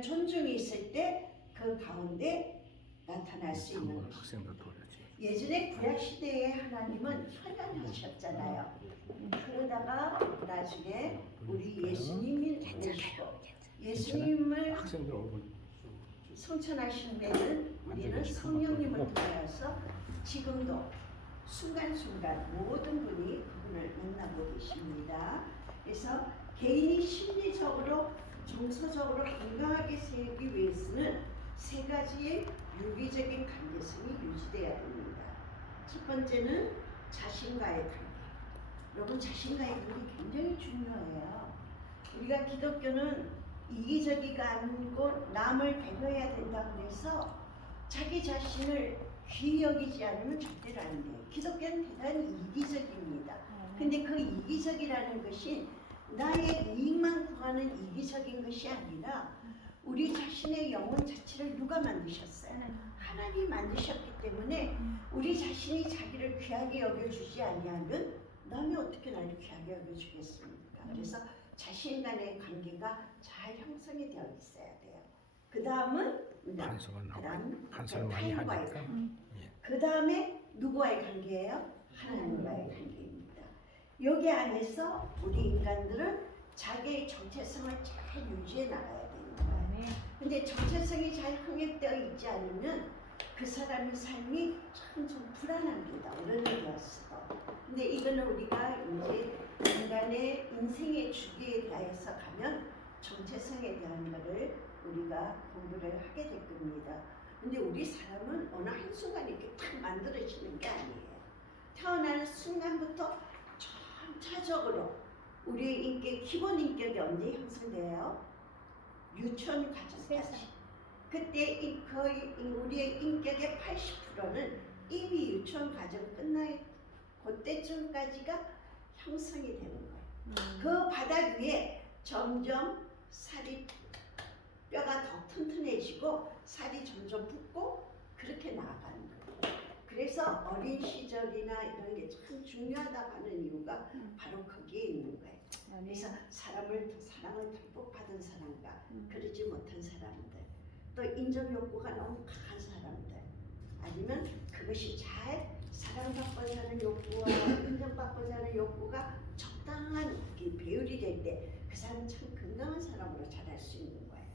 존중이 있을 때 그 가운데 나타날 수 있는 것이죠. 예전에 구약시대에 하나님은 현현하셨잖아요. 그러다가 나중에 우리 예수님이 보내시고 예수님을 성천하신 데는 우리는 성령님을 통하여서 지금도 순간순간 모든 분이 그분을 만나고 계십니다. 그래서 개인이 심리적으로 정서적으로 건강하게 살기 위해서는 세 가지의 유기적인 관계성이 유지돼야 됩니다. 첫 번째는 자신과의 관계. 여러분, 자신과의 관계 굉장히 중요해요. 우리가 기독교는 이기적이가 아니고 남을 배려해야 된다고 해서 자기 자신을 귀히 여기지 않으면 절대로 안 돼요. 기독교는 대단히 이기적입니다. 근데 그 이기적이라는 것이 나의 이익만 구하는 이기적인 것이 아니라 우리 자신의 영혼 자체를 누가 만드셨어요? 하나님이 만드셨기 때문에 우리 자신이 자기를 귀하게 여겨주지 아니하면 남이 어떻게 나를 귀하게 여겨주겠습니까? 그래서 자신 간의 관계가 잘 형성이 되어 있어야 돼요. 그 다음은 한술 많이 하니까. 그 다음에 누구와의 관계예요? 하나님과의 관계입니다. 여기 안에서 우리 인간들은 자기의 정체성을 잘 유지해 나가야 되는 거예요. 근데 정체성이 잘 확립되어 있지 않으면 그 사람의 삶이 참 좀 불안합니다. 어른이었어도. 근데 이거는 우리가 이제 인간의 인생의 주기에 대해서 가면 정체성에 대한 것을 우리가 공부를 하게 될 겁니다. 근데 우리 사람은 어느 한순간에 이렇게 딱 만들어지는 게 아니에요. 태어나는 순간부터 점차적으로 우리의 인격, 기본 인격이 언제 형성돼요? 유치원 과정까지. 그때 거의 우리의 인격의 80%는 이미 유치원 과정 끝나요. 그때쯤까지가 형성이 되는 거예요. 그 바닥 위에 점점 살이 뼈가 더 튼튼해지고 살이 점점 붙고 그렇게 나아가는 거예요. 그래서 어린 시절이나 이런 게 참 중요하다고 하는 이유가 바로 거기에 있는 거예요. 그래서 사랑을 듬뿍 받은 사람과 그러지 못한 사람들, 또 인정 욕구가 너무 강한 사람들, 아니면 그것이 잘 사랑받고자 하는 욕구와 인정받고자 하는 욕구가 적당한 배율이 될 때 그 사람은 참 건강한 사람으로 자랄 수 있는 거예요.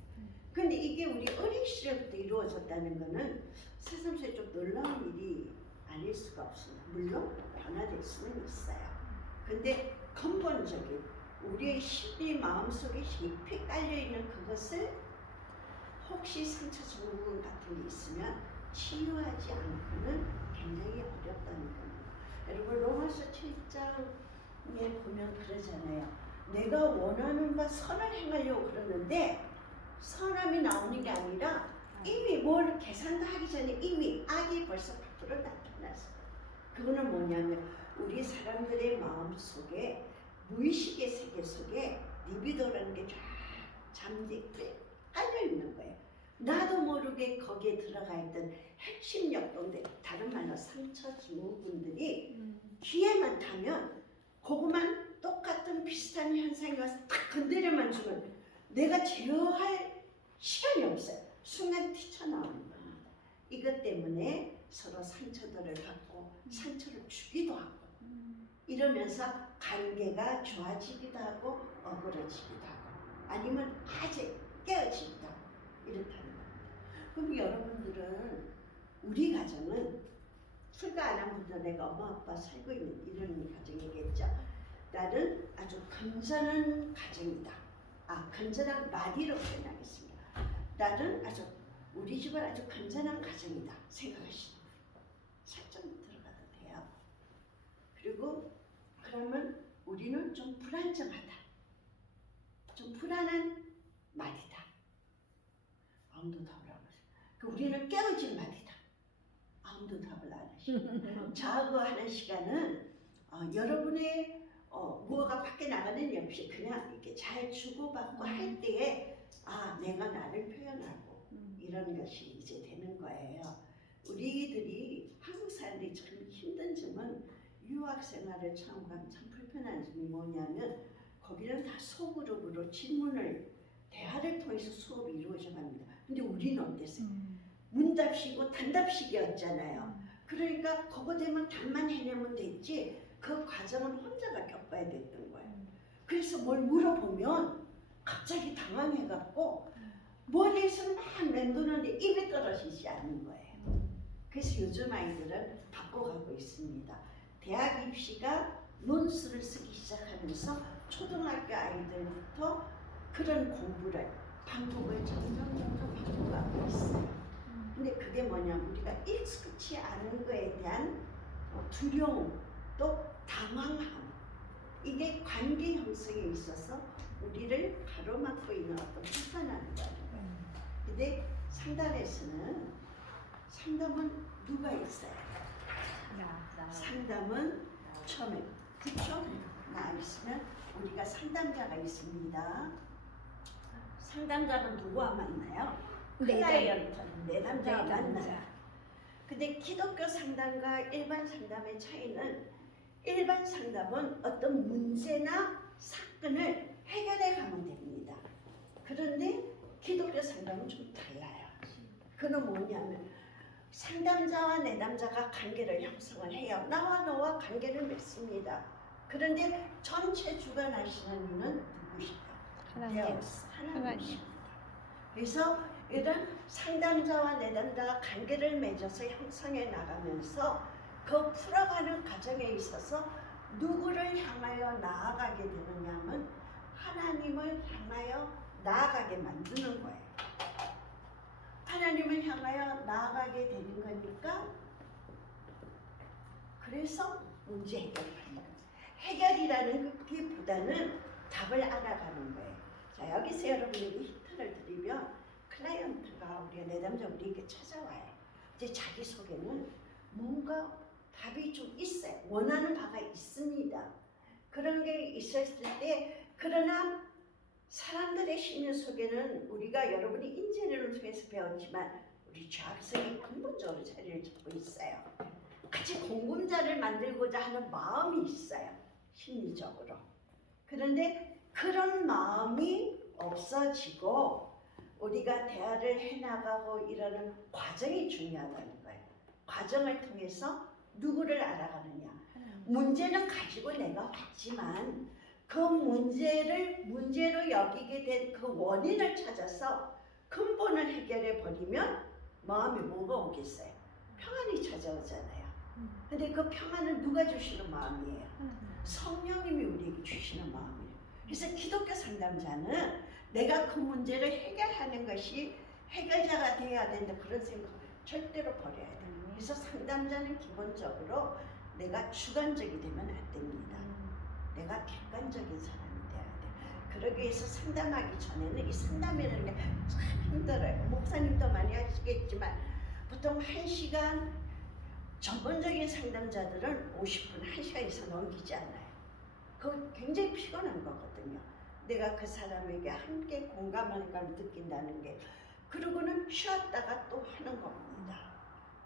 근데 이게 우리 어린 시절부터 이루어졌다는 것은 새삼스레 좀 놀라운 일이 아닐 수가 없습니다. 물론 변화될 수는 있어요. 근데 근본적인 우리의 심리 마음속에 깊이 깔려있는 그것을 혹시 상처 증후군 같은 게 있으면 치유하지 않고는 굉장히 어렵다는 겁니다. 여러분, 로마서 7장에 보면 그러잖아요. 내가 원하는 바 선을 행하려고 그러는데 선함이 나오는 게 아니라 이미 뭘 계산도 하기 전에 이미 악이 벌써 밖으로 나타났어. 그거는 뭐냐면 우리 사람들의 마음 속에 무의식의 세계 속에 리비도라는 게 쫙 잠재돼 깔려 있는 거예요. 나도 모르게 거기에 들어가 있던 핵심 역동들, 다른 말로 상처 증후군들이 귀에만 타면 그것만 똑같은 비슷한 현상이 와서 딱 건드려만 주면 내가 제어할 시간이 없어요. 순간 튀쳐나오는 겁니다. 이것 때문에 서로 상처들을 받고 상처를 주기도 하고 이러면서 관계가 좋아지기도 하고 어그러지기도 하고 아니면 아직 깨어지기도 하고 이렇다는 겁니다. 그럼 여러분들은 우리 가정은 출가 안 한 분들 내가 엄마 아빠 살고 있는 이런 가정이겠죠. 나는 아주 건전한 가정이다. 건전한 마디로 표현하겠습니다. 나는 우리 집은 아주 건전한 가정이다 생각하시는 분 살짝 들어가도 돼요. 그리고 그러면 우리는 좀 불안정하다, 좀 불안한 말이다. 아무도 답을 안 하시고 우리는 깨어진 말이다. 아무도 답을 안 하시고 저하고 시간은 여러분의 무엇가 밖에 나가는 일 없이 그냥 이렇게 잘 주고받고 할 때에 내가 나를 표현하고 이런 것이 이제 되는 거예요. 우리들이 한국 사람들이 참 힘든 점은 유학 생활을 처음 가면 참 불편한 점이 뭐냐면 거기는 다 소그룹으로 질문을 대화를 통해서 수업이 이루어져 갑니다. 근데 우리는 어땠어요? 문답식이고 단답식이었잖아요. 그러니까 그거 되면 답만 해내면 됐지 그 과정은 혼자가 겪어야 됐던 거예요. 그래서 뭘 물어보면 갑자기 당황해갖고 머리에서 막 맴도는데 입에 떨어지지 않는 거예요. 그래서 요즘 아이들은 바꿔가고 있습니다. 대학 입시가 논술을 쓰기 시작하면서 초등학교 아이들부터 그런 공부를 방법을 점점 바꿔가고 있어요. 근데 그게 뭐냐면 우리가 익숙치 않은 거에 대한 두려움 또 당황함 이게 관계 형성에 있어서 우리를 가로막고 있는 어떤 불편함이 거예요. 근데 상담에서는 상담은 누가 있어요? 상담은 처음에 그쵸? 나 있으면 우리가 상담자가 있습니다. 상담자는 누구와 만나요? 클라이언트는 내담자와 만나요. 근데 기독교 상담과 일반 상담의 차이는 일반 상담은 어떤 문제나 사건을 해결해 가면 됩니다. 그런데 기독교 상담은 좀 달라요. 그는 뭐냐면 상담자와 내담자가 관계를 형성을 해요. 나와 너와 관계를 맺습니다. 그런데 전체 주관하시는 이는 누구실까요? 하나님이십니다. 그래서 이런 상담자와 내담자가 관계를 맺어서 형성해 나가면서 그 풀어가는 과정에 있어서 누구를 향하여 나아가게 되느냐면 하나님을 향하여 나아가게 만드는 거예요. 하나님을 향하여 나아가게 되는 거니까 그래서 문제 해결하는 거예요. 해결이라는 것보다는 답을 알아가는 거예요. 자, 여기서 여러분에게 힌트를 드리면 클라이언트가 우리가 내담자 우리에게 찾아와요. 이제 자기소개는 뭔가 답이 좀 있어요. 원하는 바가 있습니다. 그런 게 있었을 때 그러나 사람들의 심리 속에는 우리가 여러분이 인재론을 통해서 배웠지만 우리 죄악성이 근본적으로 자리를 잡고 있어요. 같이 공감자를 만들고자 하는 마음이 있어요. 심리적으로. 그런데 그런 마음이 없어지고 우리가 대화를 해나가고 이러는 과정이 중요하다는 거예요. 과정을 통해서 누구를 알아가느냐. 문제는 가지고 내가 왔지만 그 문제로 여기게 된 그 원인을 찾아서 근본을 해결해 버리면 마음에 뭐가 오겠어요? 평안이 찾아오잖아요. 근데 그 평안은 누가 주시는 마음이에요? 성령님이 우리에게 주시는 마음이에요. 그래서 기독교 상담자는 내가 그 문제를 해결하는 것이 해결자가 돼야 된다 그런 생각을 절대로 버려야 돼요. 그래서 상담자는 기본적으로 내가 주관적이 되면 안 됩니다. 내가 객관적인 사람이 돼야 돼. 그러기 위해서 상담하기 전에는 이 상담이라는 게 참 힘들어요. 목사님도 많이 하시겠지만 보통 1시간 전문적인 상담자들은 50분, 1시간 이상 넘기지 않아요. 그건 굉장히 피곤한 거거든요. 내가 그 사람에게 함께 공감하는 걸 느낀다는 게 그러고는 쉬었다가 또 하는 겁니다.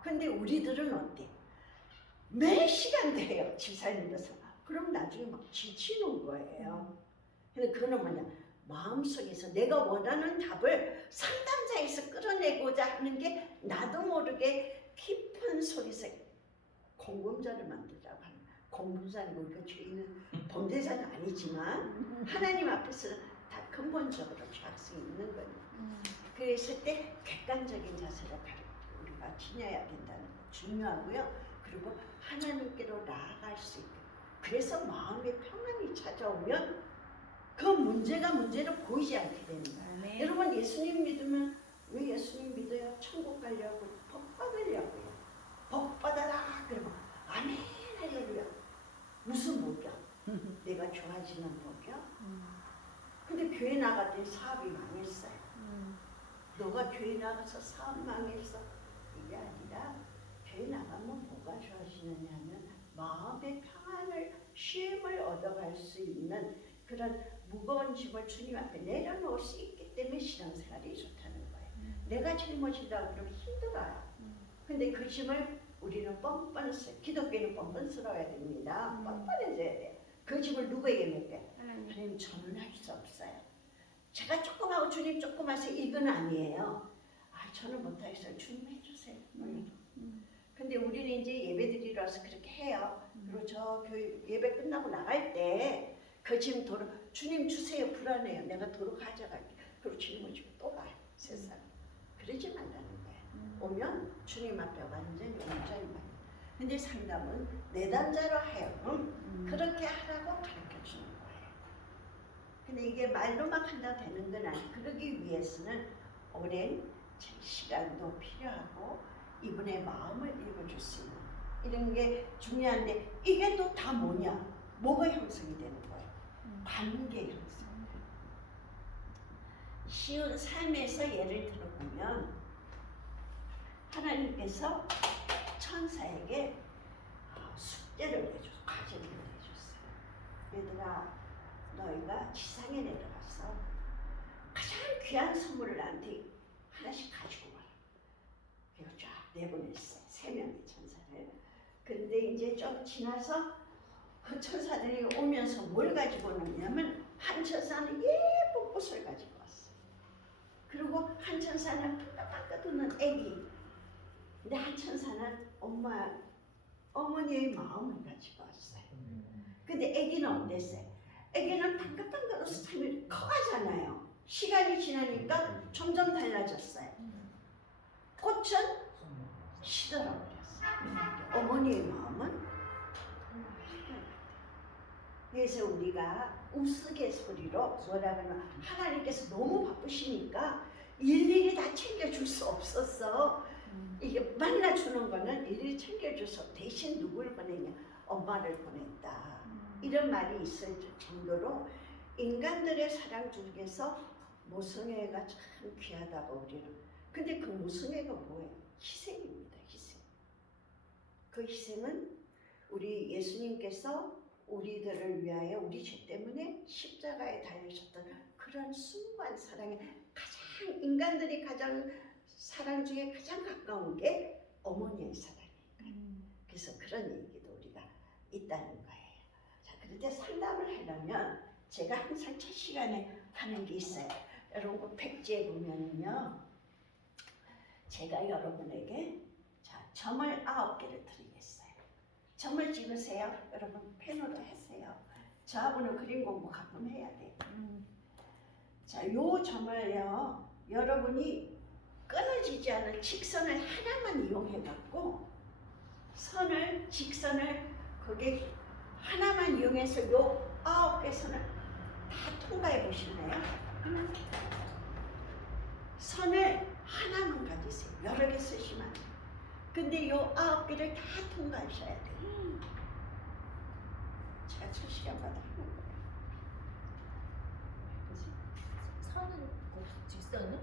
근데 우리들은 어때? 매 시간 돼요. 집사님께서. 그럼 나중에 막 지치는 거예요. 근데 그거는 뭐냐? 마음속에서 내가 원하는 답을 상담자에서 끌어내고자 하는 게 나도 모르게 깊은 속에서 공범자를 만들자고 하는 거예요. 공범자는 우리가 죄인은 범죄자는 아니지만 하나님 앞에서 다 근본적으로 죄악성이 있는 거예요. 그랬을 때 객관적인 자세를 우리가 지녀야 된다는 거 중요하고요. 그리고 하나님께로 나아갈 수 있게. 그래서 마음의 평안이 찾아오면 그 문제가 문제로 보이지 않게 되는 거예요. 네. 여러분 예수님 믿으면 왜 예수님 믿어요? 천국 가려고 복 받으려고요. 복 받아라 그러면 아멘 할렐루야. 무슨 복이야? 내가 좋아지는 복이야? 근데 교회 나갔더니 사업이 망했어요. 너가 교회 나가서 사업 망했어. 이게 아니라 교회 나가면 뭐가 좋아지느냐 하면 마음의 평안을 쉼을 얻어갈 수 있는 그런 무거운 짐을 주님 앞에 내려놓을 수 있기 때문에 신앙생활이 좋다는 거예요. 내가 짊어지려고 그러면 힘들어요. 근데 그 짐을 우리는 뻔뻔스러워. 기독교는 뻔뻔스러워야 됩니다. 뻔뻔해져야 돼요. 그 짐을 누구에게 맡겨요? 하나님 저는 할 수 없어요. 제가 조금 하고 주님 조금 하세요 이건 아니에요. 아 저는 못하겠어요. 주님 해주세요. 근데 우리는 이제 예배 드리러 와서 그렇게 해요. 그리고 저 교회 예배 끝나고 나갈 때 그 짐 도로 주님 주세요. 불안해요. 내가 도로 가져갈게. 그리고 주님은 지금 또 가요. 세상. 그러지 말라는 거예요. 오면 주님 앞에 완전히 온전히 말. 근데 상담은 내담자로 하여금 그렇게 하라고 가르쳐 주는 거예요. 근데 이게 말로만 한다고 되는 건 아니에요. 그러기 위해서는 오랜 시간도 필요하고 이분의 마음을 읽어줄 수 있는 이런 게 중요한데 이게 또 다 뭐냐? 뭐가 형성이 되는 거예요? 관계 형성. 쉬운 삶에서 예를 들어보면 하나님께서 천사에게 숙제를 내줘서 과제를 내줬어요. 얘들아 너희가 지상에 내려가서 가장 귀한 선물을 나한테 하나씩 가지고 와라. 그리고 쫙 내보냈어요. 3명의 천사를. 근데 이제 좀 지나서 그 천사들이 오면서 뭘 가지고 오느냐면 한 천사는 예쁜 꽃을 가지고 왔어요. 그리고 한 천사는 pan긋pan긋 웃는 애기. 근데 한 천사는 어머니의 마음을 가지고 왔어요. 근데 애기는 어땠어요? 애기는 pan긋pan긋 웃어 참 커가잖아요. 시간이 지나니까 점점 달라졌어요. 꽃은 시들어버렸어요. 어머니의 마음은 그래서 우리가 우스갯소리로 뭐라 그러면 하나님께서 너무 바쁘시니까 일일이 다 챙겨줄 수 없었어. 이게 만나주는 거는 일일이 챙겨줄 수 없어. 대신 누구를 보냈냐? 엄마를 보냈다. 이런 말이 있을 정도로 인간들의 사랑 중에서 모성애가 참 귀하다고 우리는. 근데 그 모성애가 뭐예요? 희생입니다. 희생. 그 희생은 우리 예수님께서 우리들을 위하여 우리 죄 때문에 십자가에 달리셨던 그런 숭고한 사랑에 가장 인간들이 가장 사랑 중에 가장 가까운 게 어머니의 사랑이니까. 그래서 그런 얘기도 우리가 있다는 거예요. 자, 그런데 상담을 하려면 제가 항상 첫 시간에 하는 게 있어요. 여러분 백지에 보면은요, 제가 여러분에게 자 점을 9개를 드리겠어요. 점을 찍으세요. 여러분 펜으로 하세요. 저하고는 그림 공부 가끔 해야 돼요. 자, 요 점을요, 여러분이 끊어지지 않은 직선을 하나만 이용해 갖고 직선을 거기 하나만 이용해서 요 9개 선을 다 통과해 보실래요? 선을 하나만 가지세요. 여러 개 쓰시면 안 돼요. 근데 요 9개를 다 통과하셔야 돼요. 제가 첫 시간마다 하는 거예요. 선은 직선은?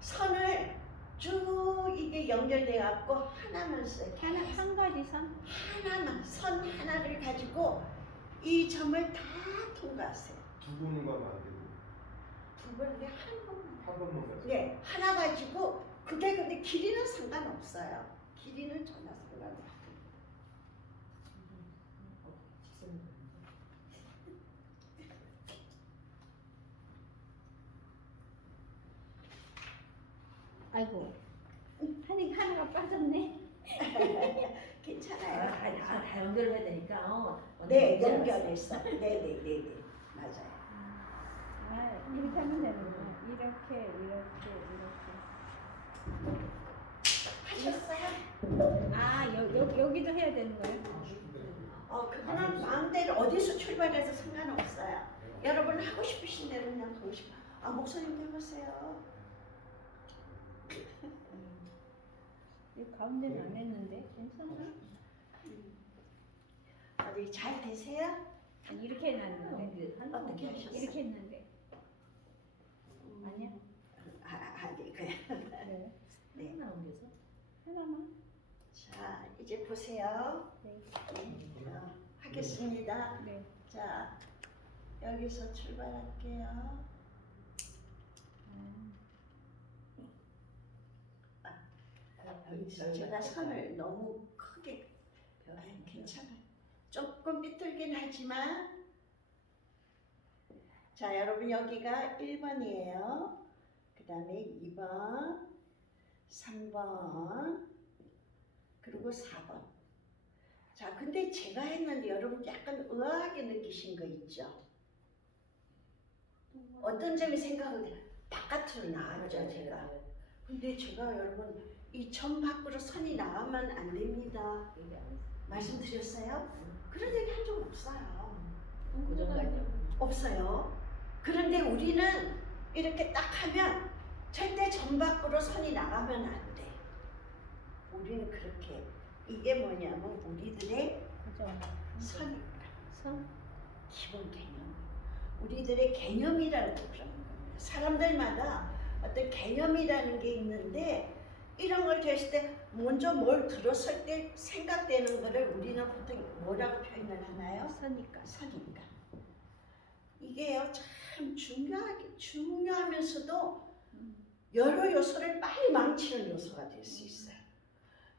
선을 쭉 이게 연결돼 갖고 하나만 써요. 한 가지 선? 하나만 선 하나를 가지고 이 점을 다 통과하세요. 두 번은 가면 안 되고 두 번에 한 번만. 한 번만 가서. 네, 하나 가지고 그게 근데 길이는 상관없어요. 길이는 전혀 상관없어요. 아이고, 하나가 빠졌네. 괜찮아요. 다 연결해야 되니까. 네, 뭔지 알았어. 연결했어. 네, 맞아요. 아, 이렇게 하면 되는구나. 이렇게. 하셨어요? 아, 여기도 해야 되는 거예요? 그거는 마음대로 어디서 출발해서 상관없어요. 여러분 하고 싶으신 대로 그냥 하고 싶어. 목사님 해보세요. 이 가운데는 안 했는데 괜찮아? 어디 잘 되세요? 아니, 이렇게 해놨는데 어떻게 하셨어요? 이렇게 했는데 아니야? 아니 그. 그래. 네. 하나 옮겨서? 하나만. 자 이제 보세요. 네. 자, 하겠습니다. 네. 자 여기서 출발할게요. 제가 선을 너무 크게 괜찮아요. 조금 삐뚤긴 하지만 자, 여러분 여기가 1번이에요. 그 다음에 2번, 3번, 그리고 4번. 자, 근데 제가 했는데 여러분 약간 의아하게 느끼신 거 있죠? 어떤 점이 생각을 해요? 바깥으로 나왔죠, 제가. 근데 제가 여러분 이 점 밖으로 선이 나가면 안 됩니다. 말씀드렸어요? 그런 얘기 한 적 없어요. 고정관념. 없어요. 그런데 우리는 이렇게 딱 하면 절대 점 밖으로 선이 나가면 안 돼. 우리는 그렇게 이게 뭐냐면 우리들의 고정. 선입관, 선. 기본 개념. 우리들의 개념이라고 그러는 겁니다. 사람들마다 어떤 개념이라는 게 있는데 이런 걸 됐을 때 먼저 뭘 들었을 때 생각되는 거를 우리는 보통 뭐라고 표현을 하나요? 선이니까. 선입관. 이게요 참 중요하면서도 여러 요소를 빨리 망치는 요소가 될 수 있어요.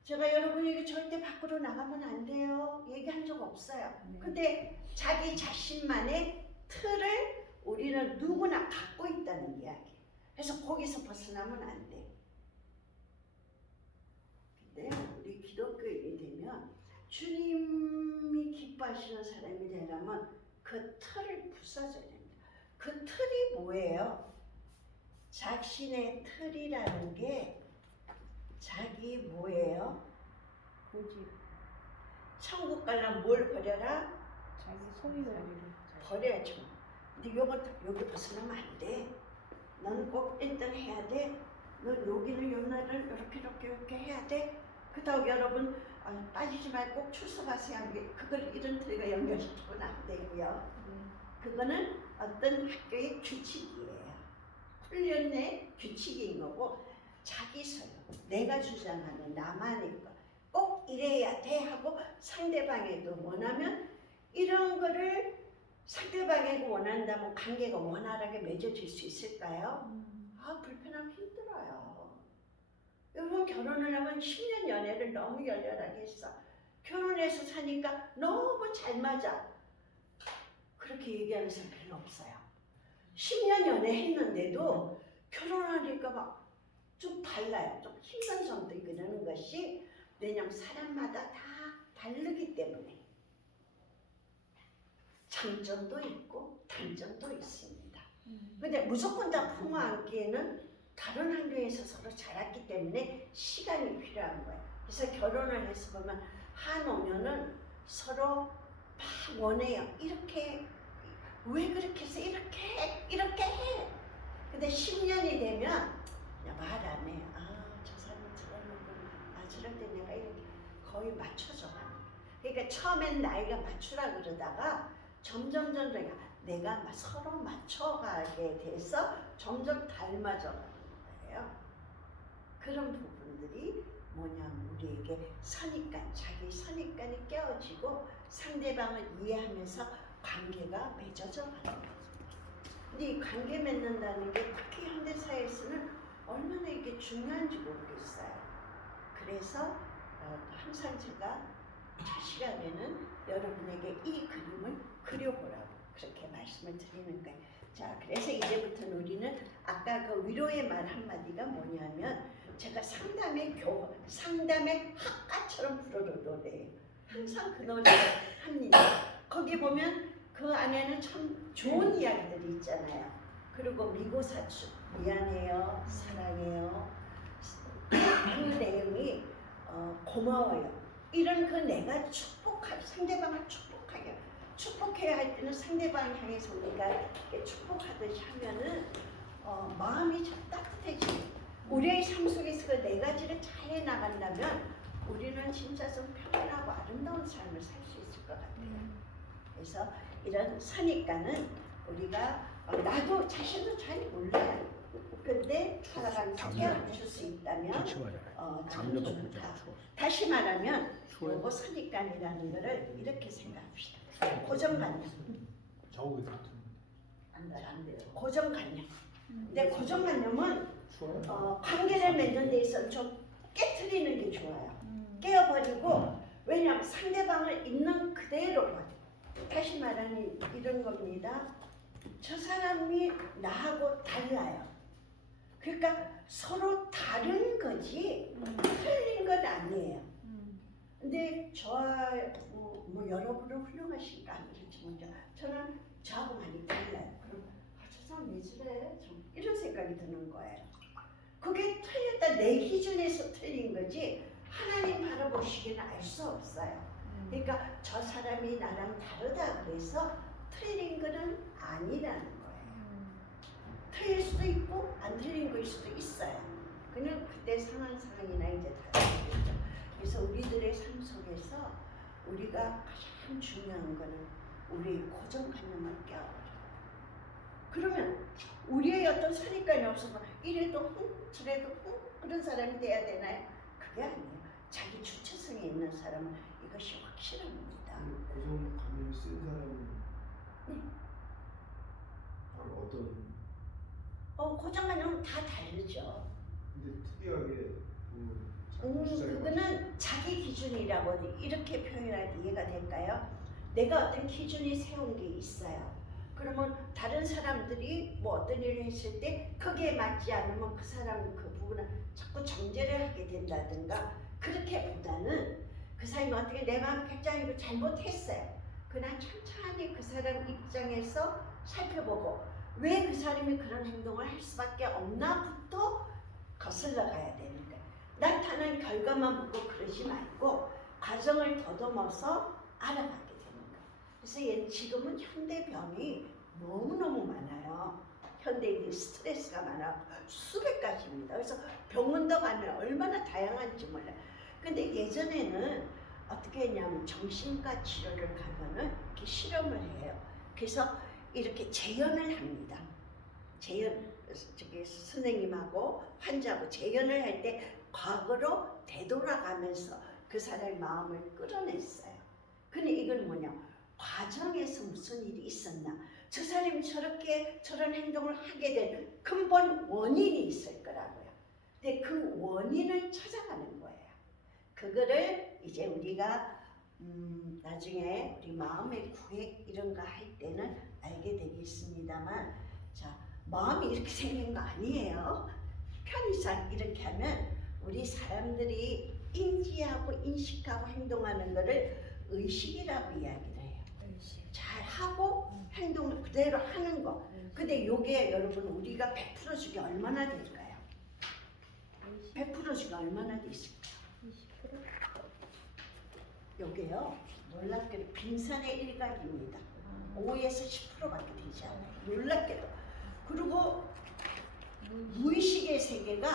제가 여러분에게 절대 밖으로 나가면 안 돼요 얘기한 적 없어요. 네. 근데 자기 자신만의 틀을 우리는 누구나 갖고 있다는 이야기. 그래서 거기서 벗어나면 안 돼. 근데 우리 기독교인이 되면 주님이 기뻐하시는 사람이 되려면 그 틀을 부숴줘야 됩니다. 그 틀이 뭐예요? 자신의 틀이라는 게 자기 뭐예요? 고집. 천국 가려면 뭘 버려라? 자기 소유를. 버려야죠. 근데 여기 벗어나면 안 돼. 너는 꼭 1등 해야 돼. 너 여기는 요날을 이렇게 해야 돼. 그렇다고 여러분 빠지지 말고 꼭 출석하세요. 그걸 이런 틀과 연결시키고는 안 되고요. 그거는 어떤 학교의 규칙이에요. 훈련의 규칙인 거고 자기 소유, 내가 주장하는 나만의 거. 꼭 이래야 돼 하고 상대방에도 원하면 이런 거를 상대방에게 원한다면 관계가 원활하게 맺어질 수 있을까요? 불편하고 힘들어요. 여러분 결혼을 하면 10년 연애를 너무 열렬하게 했어. 결혼해서 사니까 너무 잘 맞아. 그렇게 얘기하는 사람 별로 없어요. 10년 연애했는데도 결혼하니까 막 좀 달라요. 좀 힘든 점도 있고 이러는 것이 왜냐면 사람마다 다 다르기 때문에 장점도 있고 단점도 있습니다. 근데 무조건 다 품어안기에는 다른 환경에서 서로 자랐기 때문에 시간이 필요한 거예요. 그래서 결혼을 해서 보면 한 5년은 서로 막 원해요. 이렇게 왜 그렇게 해서 이렇게 해. 근데 10년이 되면 그냥 말 안 해. 저 사람은 저러는구나. 저럴 때 내가 이렇게 거의 맞춰져 가는 거예요. 그러니까 처음엔 나이가 맞추라 그러다가 점점 내가 서로 맞춰가게 돼서 점점 닮아져 가는 거예요. 그런 부분들이 뭐냐면 우리에게 선입관, 자기 선입관이 깨어지고 상대방을 이해하면서 관계가 맺어져 가는 거예요. 근데 이 관계 맺는다는 게 특히 현대사회에서는 얼마나 이게 중요한지 모르겠어요. 그래서 항상 제가 첫 시간에는 여러분에게 이 그림을 그려보라고 그렇게 말씀을 드리는 거예요. 자, 그래서 이제부터는 우리는 아까 그 위로의 말 한마디가 뭐냐면 제가 상담의 학과처럼 부르는 노래예요. 항상 그 노래를 합니다. 거기 보면 그 안에는 참 좋은 이야기들이 있잖아요. 그리고 미고사축, 미안해요, 사랑해요. 그 내용이 고마워요. 이런 그 내가 상대방을 축복해야 할 때는 상대방을 향해서 우리가 이렇게 축복하듯이 하면은 마음이 참 따뜻해지고 우리의 삶 속에서 그 네 가지를 잘 해나간다면 우리는 진짜 좀 평안하고 아름다운 삶을 살 수 있을 것 같아요. 그래서 이런 선입관은 우리가 나도 자신도 잘 몰라요. 근데 살아가면서 깨어줄 수 있다면 참 좋다. 다시 말하면 요거 선입관이라는 거를 이렇게 생각합시다. 고정관념. 저기 같은. 안 돼요. 고정관념. 근데 고정관념은 관계를 맺는 데 있어서 좀 깨트리는 게 좋아요. 깨어버리고 왜냐하면 상대방을 있는 그대로 봐요. 다시 말하는 이런 겁니다. 저 사람이 나하고 달라요. 그러니까 서로 다른 거지 틀린 건 아니에요. 근데 저와 뭐 여러분은 훌륭하시니까 아니겠지만 저는 저하고 많이 달라요. 그럼 저 사람 왜 저래? 좀 이런 생각이 드는 거예요. 그게 틀렸다 내 기준에서 틀린 거지 하나님 바라보시기는 알 수 없어요. 그러니까 저 사람이 나랑 다르다 그래서 틀린 거는 아니라는 거예요. 틀릴 수도 있고 안 틀린 거일 수도 있어요. 그냥 그때 상황이나 이제 다르겠죠. 그래서 우리들의 삶 속에서 우리가 가장 중요한 거는 우리의 고정관념을 깨워버려요. 그러면 우리의 어떤 선입관이 없어서 이래도 저래도 그런 사람이 돼야 되나요? 그게 아니에요. 자기 주체성이 있는 사람은 이것이 확실합니다. 고정관념이 센 사람은 네. 바로 어떤 고정관념은 다 다르죠. 근데 특이하게 자기 주장이 그거는 자기 기준이라고 이렇게 표현할 때 이해가 될까요? 내가 어떤 기준이 세운 게 있어요. 그러면 다른 사람들이 뭐 어떤 일을 했을 때 거기에 맞지 않으면 그 사람 그 부분을 자꾸 정죄를 하게 된다든가 그렇게보다는 그 사람이 어떻게 내 마음 백장이고 잘못했어요. 그러나 천천히 그 사람 입장에서 살펴보고 왜 그 사람이 그런 행동을 할 수밖에 없나부터 거슬러 가야 되는 거예요. 나타난 결과만 보고 그러지 말고 과정을 더듬어서 알아가게 되는 거예요. 그래서 지금은 현대병이 너무너무 많아요. 현대인이 스트레스가 많아 수백 가지입니다. 그래서 병원도 가면 얼마나 다양한지 몰라요. 근데 예전에는 어떻게 했냐면 정신과 치료를 가면은 이렇게 실험을 해요. 그래서 이렇게 재연을 합니다. 저기 선생님하고 환자하고 재연을 할 때 과거로 되돌아가면서 그 사람의 마음을 끌어냈어요. 근데 이건 뭐냐? 과정에서 무슨 일이 있었나? 저 사람이 저런 행동을 하게 된 근본 원인이 있을 거라고요. 근데 그 원인을 찾아가는 거예요. 그거를 이제 우리가 나중에 우리 마음의 구획 이런 거 할 때는 알게 되겠습니다만, 자, 마음이 이렇게 생긴 거 아니에요. 편의상 이렇게 하면 우리 사람들이 인지하고 인식하고 행동하는 거를 의식이라고 이야기를 해요. 잘 하고 행동을 그대로 하는 거. 근데 요게 여러분 우리가 100% 주기 얼마나 될까요? 100% 주기 얼마나 돼 있을까요? 20%? 요게요. 놀랍게도 빙산의 일각입니다. 5에서 10%밖에 되지 않아요. 놀랍게도. 그리고 무의식의 세계가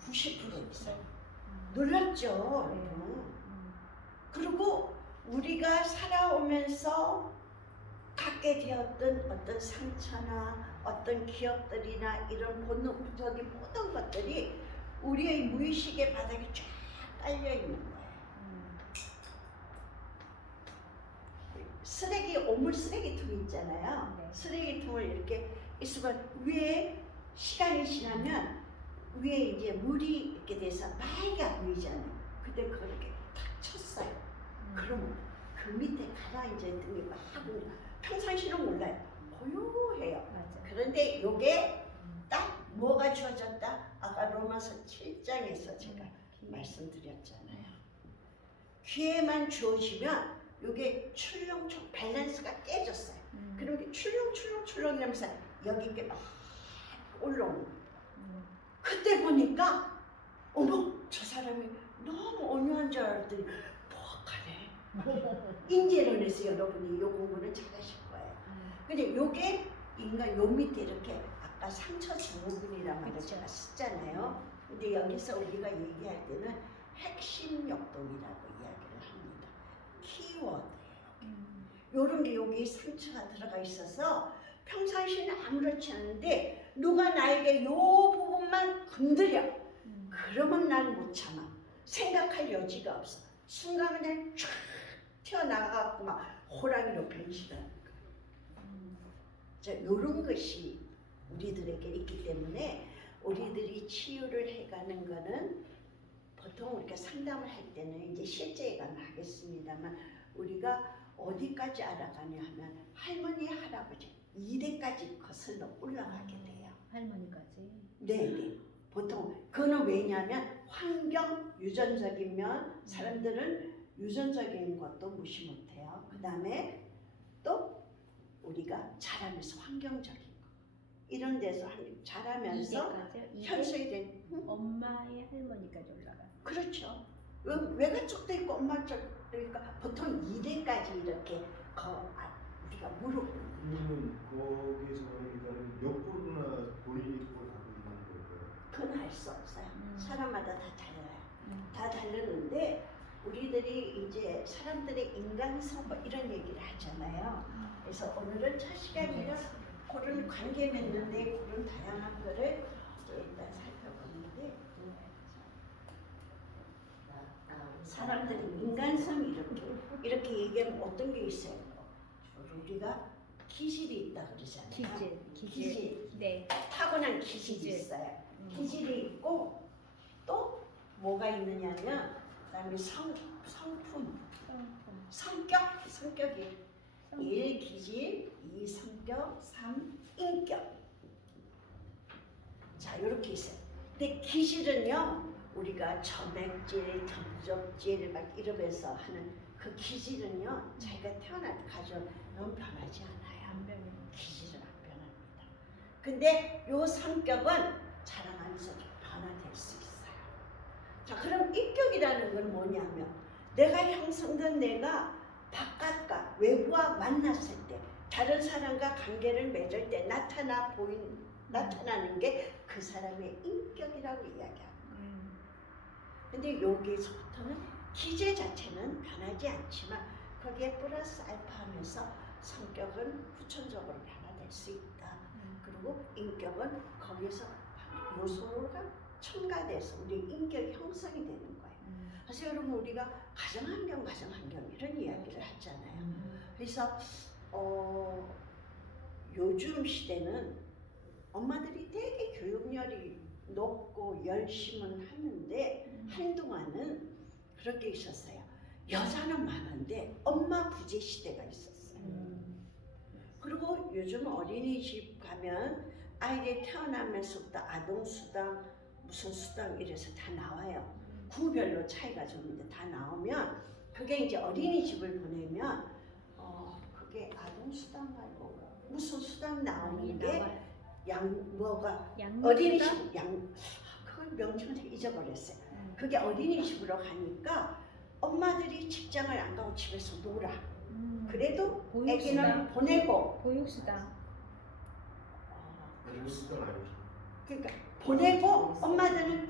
90% 있어요. 놀랍죠? 그리고 우리가 살아오면서 갖게 되었던 어떤 상처나 어떤 기억들이나 이런 본능적인 모든 것들이 우리의 무의식의 바닥에 쫙 깔려 있는 거예요. 오물 쓰레기통 있잖아요. 네. 쓰레기통을 이렇게 있으면 위에 시간이 지나면 위에 이제 물이 이렇게 돼서 맑아 보이잖아요. 근데 그걸 이렇게 탁 쳤어요. 그러면 그 밑에 가라앉아 등이 막 평상시는 몰라요. 고요해요. 맞아. 그런데 요게 딱 뭐가 주어졌다? 아까 로마서 7장에서 제가 말씀드렸잖아요. 귀에만 주어지면 요게 출렁출렁 밸런스가 깨졌어요. 그럼 이게 출렁출렁 하면서 여기 이렇게 막 올라오는 거예요. 그때 보니까 어머 저 사람이 너무 온유한 줄 알았더니 포악하네. 인재론에서 여러분이 요 공부는 잘하실 거예요. 근데 요게 인간 요 밑에 이렇게 아까 상처 증후군이란 말을 그쵸. 제가 썼잖아요. 근데 여기서 우리가 얘기할 때는 핵심 역동이라고 이야기를 합니다. 키워드예요. 요런 게 여기 상처가 들어가 있어서 평상시는 아무렇지 않은데 누가 나에게 요 부분만 건드려. 그러면 난 못 참아. 생각할 여지가 없어. 순간 그냥 쫙 튀어나가고 막 호랑이로 변신하는 거예요. 자, 요런 것이 우리들에게 있기 때문에 우리들이 치유를 해가는 거는 보통 우리가 상담을 할 때는 이제 실제에 가면 하겠습니다만 우리가 어디까지 알아가냐 하면 할머니, 할아버지 2대까지 거슬러 올라가게 돼요. 할머니까지. 네. 보통 그거는 왜냐하면 환경 유전적이면 사람들은 유전적인 것도 무시 못해요. 그 다음에 또 우리가 자라면서 환경적인 거 이런 데서 자라면서 2대까지요? 현수이 된 엄마의 할머니까지 올라가. 그렇죠. 외가족도 있고 엄마쪽도 있고 보통 2대까지 이렇게 우리가 무릎 그러면 거기서 일단은 몇 프로나 본인이 그걸 갖고 있는 걸까요? 그건 알 수 없어요. 사람마다 다 달라요. 음. 다 다르는데 우리들이 이제 사람들의 인간성 뭐 이런 얘기를 하잖아요. 그래서 오늘은 첫 시간이라 그런 관계 맺는데 그런 다양한 거를 이제 일단 살펴보는데 사람들이 인간성 이렇게 얘기하면 어떤 게 있어요? 우리가 기질이 있다 그러잖아요. 기질. 네. 타고난 기질이 기질. 있어요. 기질이 있고 또 뭐가 있느냐면 그다음에 성품, 성격이 1 기질, 2 성격, 3 인격. 자 이렇게 있어요. 근데 기질은요 우리가 점액질, 점적질 막 이러면서 하는 그 기질은요 자기가 태어날 때 가져 너무 변하지 않아요. 안 변해요. 기질은 안 변합니다. 근데 요 성격은 자라나면서 좀 변화될 수 있어요. 자 그럼 인격이라는 건 뭐냐면 내가 형성된 내가 바깥과 외부와 만났을 때 다른 사람과 관계를 맺을 때 나타나는 게 그 사람의 인격이라고 이야기합니다. 근데 여기서부터는 기제 자체는 변하지 않지만 거기에 플러스 알파 하면서 성격은 후천적으로 변화될 수 있다. 그리고 인격은 거기서 요소가 첨가돼서 우리 인격이 형성이 되는 거예요. 그래서 여러분 우리가 가정환경 이런 이야기를 하잖아요. 그래서 요즘 시대는 엄마들이 되게 교육열이 높고 열심은 하는데 한동안은 그런 게 있었어요. 여자는 많은데 엄마 부재 시대가 있었어요. 그리고 요즘 어린이집 가면 아이들 태어나면서부터 아동수당 무슨 수당 이래서 다 나와요. 구별로 차이가 좀 있는데 다 나오면 그게 이제 어린이집을 보내면 그게 아동수당 말고 무슨 수당 나오는 게 어린이집 그걸 명칭을 잊어버렸어요. 그게 어린이집으로 가니까 엄마들이 직장을 안 가고 집에서 놀아. 그래도 애기는 보내고 보육수당. 수단 아니죠. 그러니까 보내고 엄마들은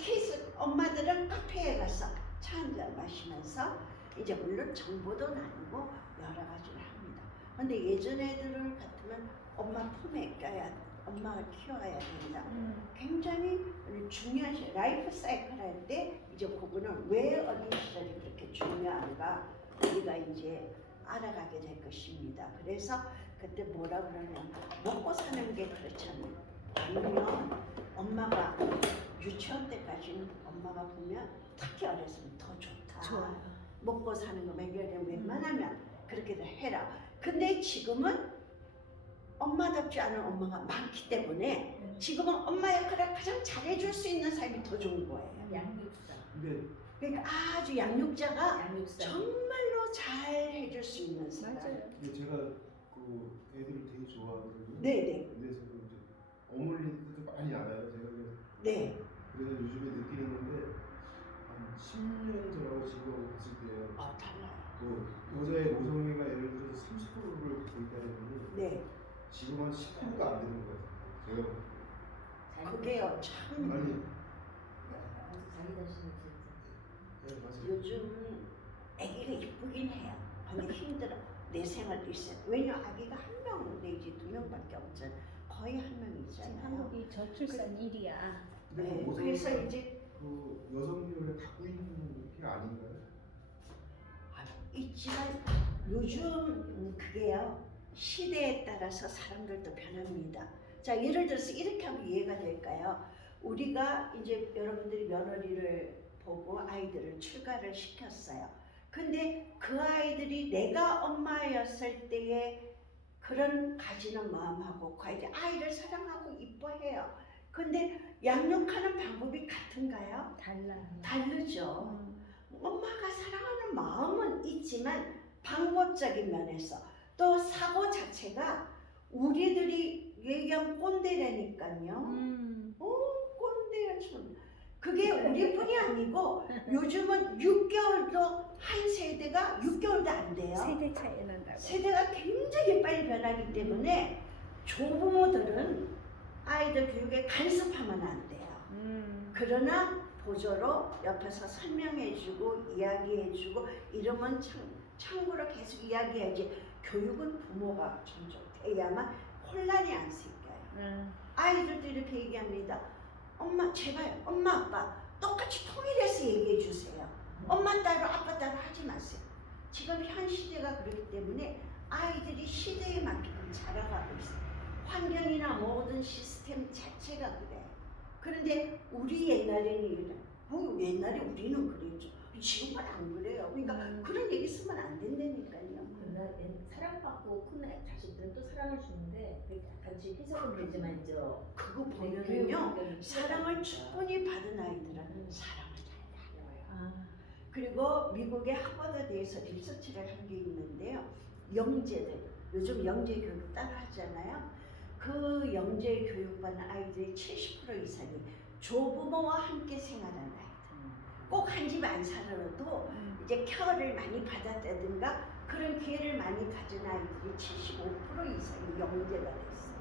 카페에 가서 차 한잔 마시면서 이제 물론 정보도 나누고 여러 가지를 합니다. 근데 예전 애들을 같으면 엄마 품에 껴야 엄마가 키워야 된다. 굉장히 중요한 라이프 사이클 할 때 이제 그거는 왜 어린 시절이 그렇게 중요한가 우리가 이제 알아가게 될 것입니다. 그래서 그때 뭐라 그러냐면 먹고 사는 게 그렇잖아요. 보면 엄마가 유치원 때까지는 엄마가 보면 특히 어렸으면 더 좋다. 좋아요. 먹고 사는 거 먹여려면 웬만하면 그렇게들 해라. 근데 지금은 엄마답지 않은 엄마가 많기 때문에 지금은 엄마 역할을 가장 잘해줄 수 있는 사람이 더 좋은 거예요. 양육사. 근데 그러니까 아주 양육자가 양육사. 정말로 잘 해줄 수 있는 사람. 맞아요. 근데 제가 그 애들을 되게 좋아하거든요. 네네. 그래서 이제 어머니들도 많이 알아요. 제가 네. 그래서 요즘에 느끼는 건데 한 10년 전하고 지금 봤을 때 달라요. 그 여자의 노성애가 예를 들어서 30%를 갖고 있다면 네. 지금 한 10%가 안 되는 것 같아요. 제가 그게요 참 아니 자기 자신을 네, 맞아요. 요즘 아기가 이쁘긴 해요. 근데 힘들어. 내 생활도 있어요. 왜냐 아기가 한 명 내지 2명밖에 없잖아요. 거의 한 지금 명이잖아요. 한국이 저출산 1위야. 네. 근데 그래서 노성애가 이제 그 여성들을 갖고 있는 게 아닌가요? 있지만 요즘 그게요 시대에 따라서 사람들도 변합니다. 자 예를 들어서 이렇게 하면 이해가 될까요? 우리가 이제 여러분들이 며느리를 보고 아이들을 출가를 시켰어요. 근데 그 아이들이 내가 엄마였을 때의 그런 가지는 마음하고 아이를 사랑하고 이뻐해요. 근데 양육하는 방법이 같은가요? 달라. 다르죠. 음. 엄마가 사랑하는 마음은 있지만 방법적인 면에서 또 사고 자체가 우리들이 얘기한 꼰대라니까요. 꼰대야 참. 그게 우리뿐이 아니고 요즘은 6개월도 한 세대가 6개월도 안 돼요. 세대 차이 난다고. 세대가 굉장히 빨리 변하기 때문에 조부모들은 아이들 교육에 간섭하면 안 돼요. 그러나 보조로 옆에서 설명해주고 이야기해주고 이러면 참고로 계속 이야기해야지. 교육은 부모가 존중해야만 혼란이 안 생겨요. 아이들도 이렇게 얘기합니다. 엄마 제발 엄마 아빠 똑같이 통일해서 얘기해 주세요. 엄마 따로 아빠 따로 하지 마세요. 지금 현 시대가 그렇기 때문에 아이들이 시대에 맞게끔 자라가고 있어요. 환경이나 모든 시스템 자체가 그래요. 그런데 우리 옛날에는 옛날에 우리는 그랬죠. 지금은 안 그래요. 그러니까 그런 얘기 쓰면 안 된다니까요. 사랑받고 큰 자식들은 또 사랑을 주는데 그게 약간씩 해석은 되지만 이제 그거 보면은요, 사랑을 충분히 받은 아이들은 사랑을 잘 나눠요. 그리고 미국의 하버드대에서 리서치를 한 게 있는데요. 영재들, 요즘 영재 교육 따라 하잖아요. 그 영재 교육받는 아이들의 70% 이상이 조부모와 함께 생활하는 아이들. 꼭 한 집 안 살아도 이제 케어를 많이 받았다든가 그런 기회를 많이 가진 아이들이 75% 이상이 영재가 됐어요.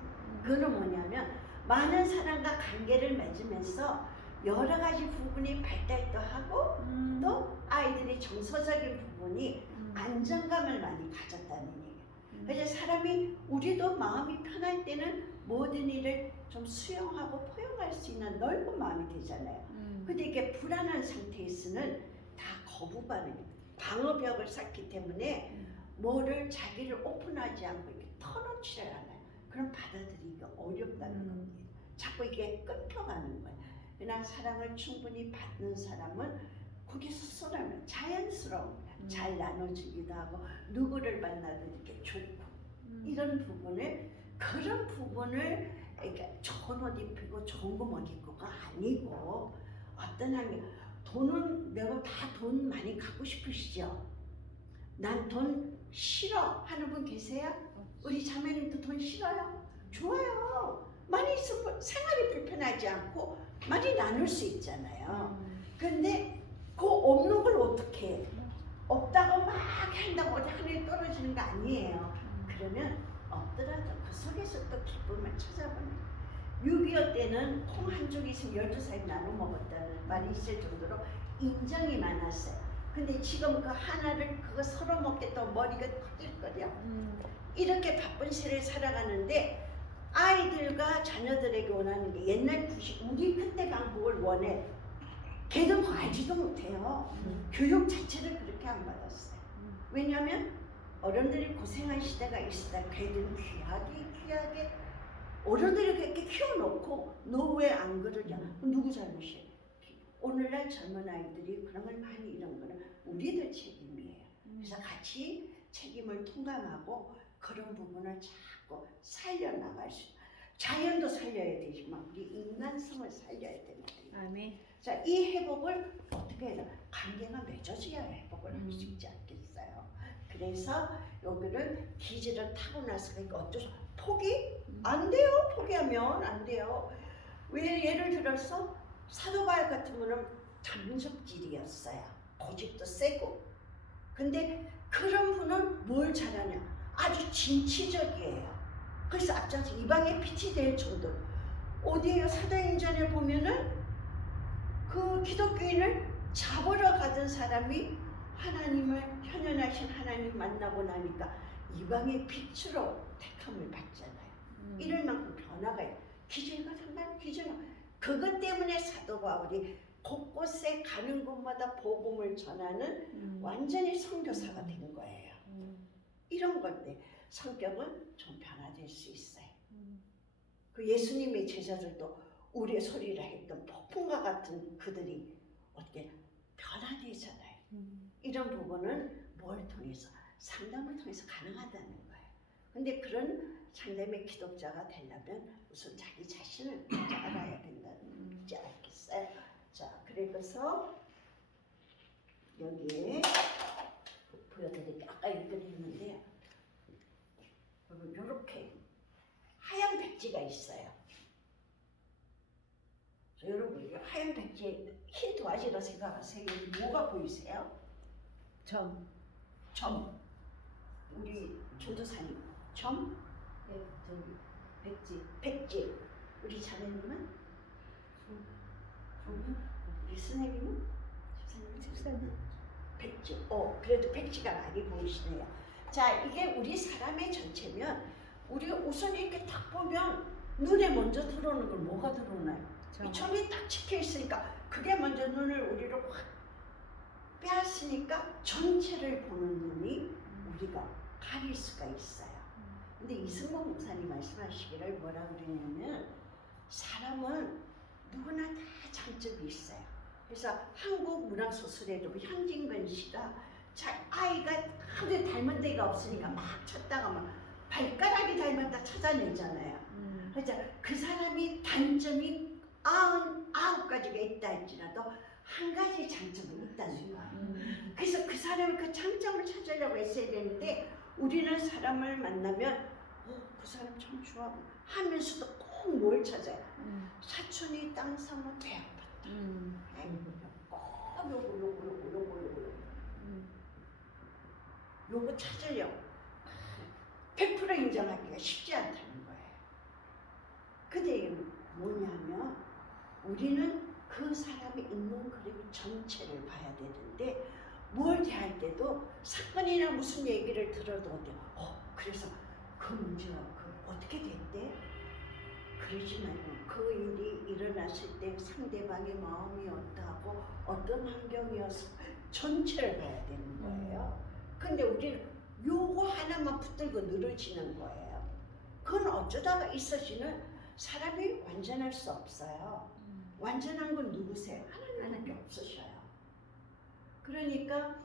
그건 뭐냐면 많은 사람과 관계를 맺으면서 여러 가지 부분이 발달도 하고 또 아이들이 정서적인 부분이 안정감을 많이 가졌다는 얘기예요. 그래서 사람이 우리도 마음이 편할 때는 모든 일을 좀 수용하고 포용할 수 있는 넓은 마음이 되잖아요. 근데 이게 불안한 상태에서는 다 거부 반응이에요. 방어벽을 쌓기 때문에 뭐를 자기를 오픈하지 않고 이렇게 터놓지를 않아요. 그럼 받아들이기가 어렵다는 겁니다. 자꾸 이게 끊겨가는 거예요. 그러나 사랑을 충분히 받는 사람은 거기서 쏘라면 자연스러운 거예요. 잘 나눠주기도 하고 누구를 만나도 이렇게 좋고 이런 부분을 그런 부분을 그러니까 좋은 옷 입히고 좋은 거만 입고가 아니고 어떤 한게 돈은 내가 다 돈 많이 갖고 싶으시죠? 난 돈 싫어 하는 분 계세요? 우리 자매님도 돈 싫어요? 좋아요. 많이 있으면 생활이 불편하지 않고 많이 나눌 수 있잖아요. 근데 그 없는 걸 어떻게 해? 없다고 막 한다고 어디 하늘에 떨어지는 거 아니에요. 그러면 없더라도 그 속에서 또 기쁨을 찾아보는 거예요. 6.25 때는 콩 한 쪽 있으면 12살 나눠 먹었다는 말이 있을 정도로 인정이 많았어요. 근데 지금 그 하나를 그거 서로 먹겠다고 머리가 터질거려. 이렇게 바쁜 세를 살아가는데 아이들과 자녀들에게 원하는 게 옛날 우리 그때 방법을 원해. 걔는 뭐 알지도 못해요. 교육 자체를 그렇게 안 받았어요. 왜냐하면 어른들이 고생한 시대가 있었다. 걔들은 귀하게 어른들이 그렇게 키워놓고 너 왜 안 그러냐? 누구 잘못이에요? 오늘날 젊은 아이들이 그런 걸 많이 이런 거는 우리들 책임이에요. 그래서 같이 책임을 통감하고 그런 부분을 자꾸 살려나갈 수 있어요. 자연도 살려야 되지만 우리 인간성을 살려야 되는 거예요. 아멘. 자, 이 회복을 어떻게 해야 돼? 관계가 맺어져야 회복을 할 수 있지 않겠어요? 그래서 여기를 기질을 타고 나서 그러니까 어쩔 수 포기? 안 돼요. 포기하면 안 돼요. 왜 예를 들어서 사도 바울 같은 분은 담즙질이었어요. 고집도 세고. 근데 그런 분은 뭘 잘하냐? 아주 진취적이에요. 그래서 앞장서 이방의 빛이 될 정도로. 어디에요? 사도행전에 보면은 그 기독교인을 잡으러 가던 사람이 하나님을 현현하신 하나님 만나고 나니까 이방의 빛으로 택함을 받잖아요. 이럴 만큼 변화가 있어요. 기준과 상관 기준. 그것 때문에 사도 바울이 곳곳에 가는 곳마다 복음을 전하는 완전히 선교사가 된 거예요. 이런 건데 성격은 좀 변화될 수 있어요. 그 예수님의 제자들도 우리의 소리를 했던 폭풍과 같은 그들이 어떻게 변화되잖아요. 이런 부분은 뭘 통해서 상담을 통해서 가능하다는 거예요. 근데 그런 상담의 기독자가 되려면 우선 자기 자신을 먼저 알아야 된다는 지 알겠어요? 자, 그래서 여기에 보여드릴게요. 아까 이걸 했는데 이렇게 하얀 백지가 있어요. 여러분 이 하얀 백지에 흰 도화지라 생각하세요. 여기 뭐가 보이세요? 점. 점. 우리 전도사님 점? 네, 저기 백지. 백지. 우리 자매님은? 우리 스님은? 집사님. 백지. 그래도 백지가 많이 보이시네요. 자, 이게 우리 사람의 전체면 우리가 우선 이렇게 딱 보면 눈에 먼저 들어오는 건 뭐가 들어오나요? 점. 이 점이 딱 찍혀 있으니까 그게 먼저 눈을 우리를 확 빼앗으니까 전체를 보는 눈이 우리가 가릴 수가 있어요. 근데 이승만 목사님 말씀하시기를 뭐라 그러냐면 사람은 누구나 다 장점이 있어요. 그래서 한국 문학 소설에도 현진건 씨가 아이가 하루에 닮은 데가 없으니까 막 찾다가 막 발가락이 닮았다 찾아내잖아요. 그래서 그 사람이 단점이 99가지가 있다 할지라도 한 가지 장점은 있다는 거예요. 그래서 그 사람의 그 장점을 찾으려고 했어야 되는데 우리는 사람을 만나면 그 사람 참 좋아 하면서도 꼭 뭘 찾아요? 사촌이 땅 사면 배 아팠다. 꼭 요거 찾으려고 100% 인정하기가 쉽지 않다는 거예요. 근데 이게 뭐냐면 우리는 그 사람이 있는 그림 전체를 봐야 되는데 뭘 대할 때도 사건이나 무슨 얘기를 들어도 그래서 그 문제가 어떻게 됐대? 그러지 말고 그 일이 일어났을 때 상대방의 마음이 어떠하고 어떤 환경이어서 전체를 봐야 되는 거예요. 근데 우리는 요거 하나만 붙들고 늘어지는 거예요. 그건 어쩌다가 있어지는 사람이 완전할 수 없어요. 완전한 건 누구세요? 하나님밖에 없으셔요. 그러니까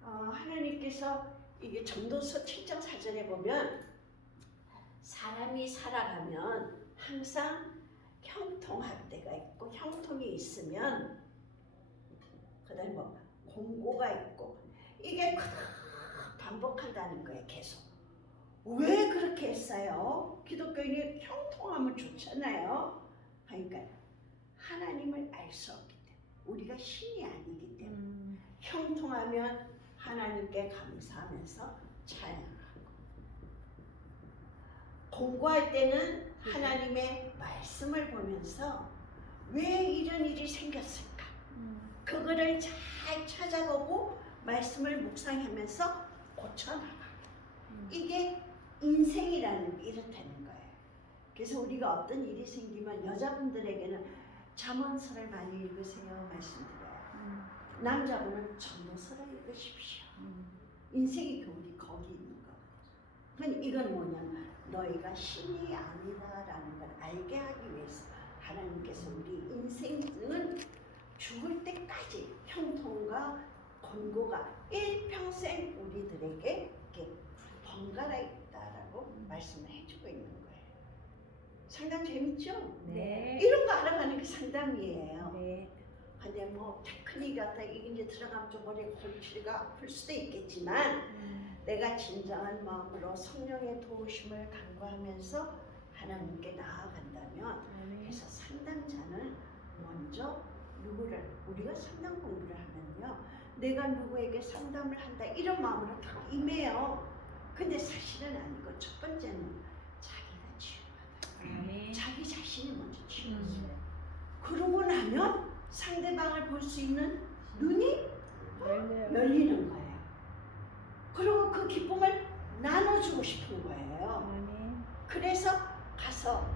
하나님께서 이게 전도서 7장 4절에 보면 사람이 살아가면 항상 형통할 때가 있고 형통이 있으면 그다음에 뭐 공고가 있고 이게 반복한다는 거예요. 계속. 왜 그렇게 했어요? 기독교인이 형통하면 좋잖아요. 그러니까 하나님을 알 수 없기 때문에 우리가 신이 아니기 때문에 형통하면 하나님께 감사하면서 찬양하고 공고할 때는 하나님의 말씀을 보면서 왜 이런 일이 생겼을까? 그거를 잘 찾아보고 말씀을 묵상하면서 고쳐나가고 이게 인생이라는 게 이렇다는 거예요. 그래서 우리가 어떤 일이 생기면 여자분들에게는 잠언서를 많이 읽으세요 말씀드려요. 남자분은 전도서를 읽으십시오. 인생의 교훈이 거기 있는 거거든요. 이건 뭐냐면 너희가 신이 아니다라는 걸 알게 하기 위해서 하나님께서 우리 인생은 죽을 때까지 형통과 권고가 일평생 우리들에게 이렇게 번갈아 있다라고 말씀을 해주고 있는 거예요. 상담 재밌죠? 네. 이런 거 알아가는 게 상담이에요. 네. 근데 뭐 테크닉이 같다 이게 이제 들어가면 좀 머리 골치가 아플 수도 있겠지만 내가 진정한 마음으로 성령의 도우심을 간구하면서 하나님께 나아간다면 그래서 상담자는 먼저 누구를 우리가 상담 공부를 하면요 내가 누구에게 상담을 한다 이런 마음으로 다 임해요. 근데 사실은 아니고 첫 번째는 자기가 치유하다. 자기 자신이 먼저 치유했어요. 그러고 나면 상대방을 볼 수 있는 눈이 열리는 거예요. 그리고 그 기쁨을 나눠주고 싶은 거예요. 그래서 가서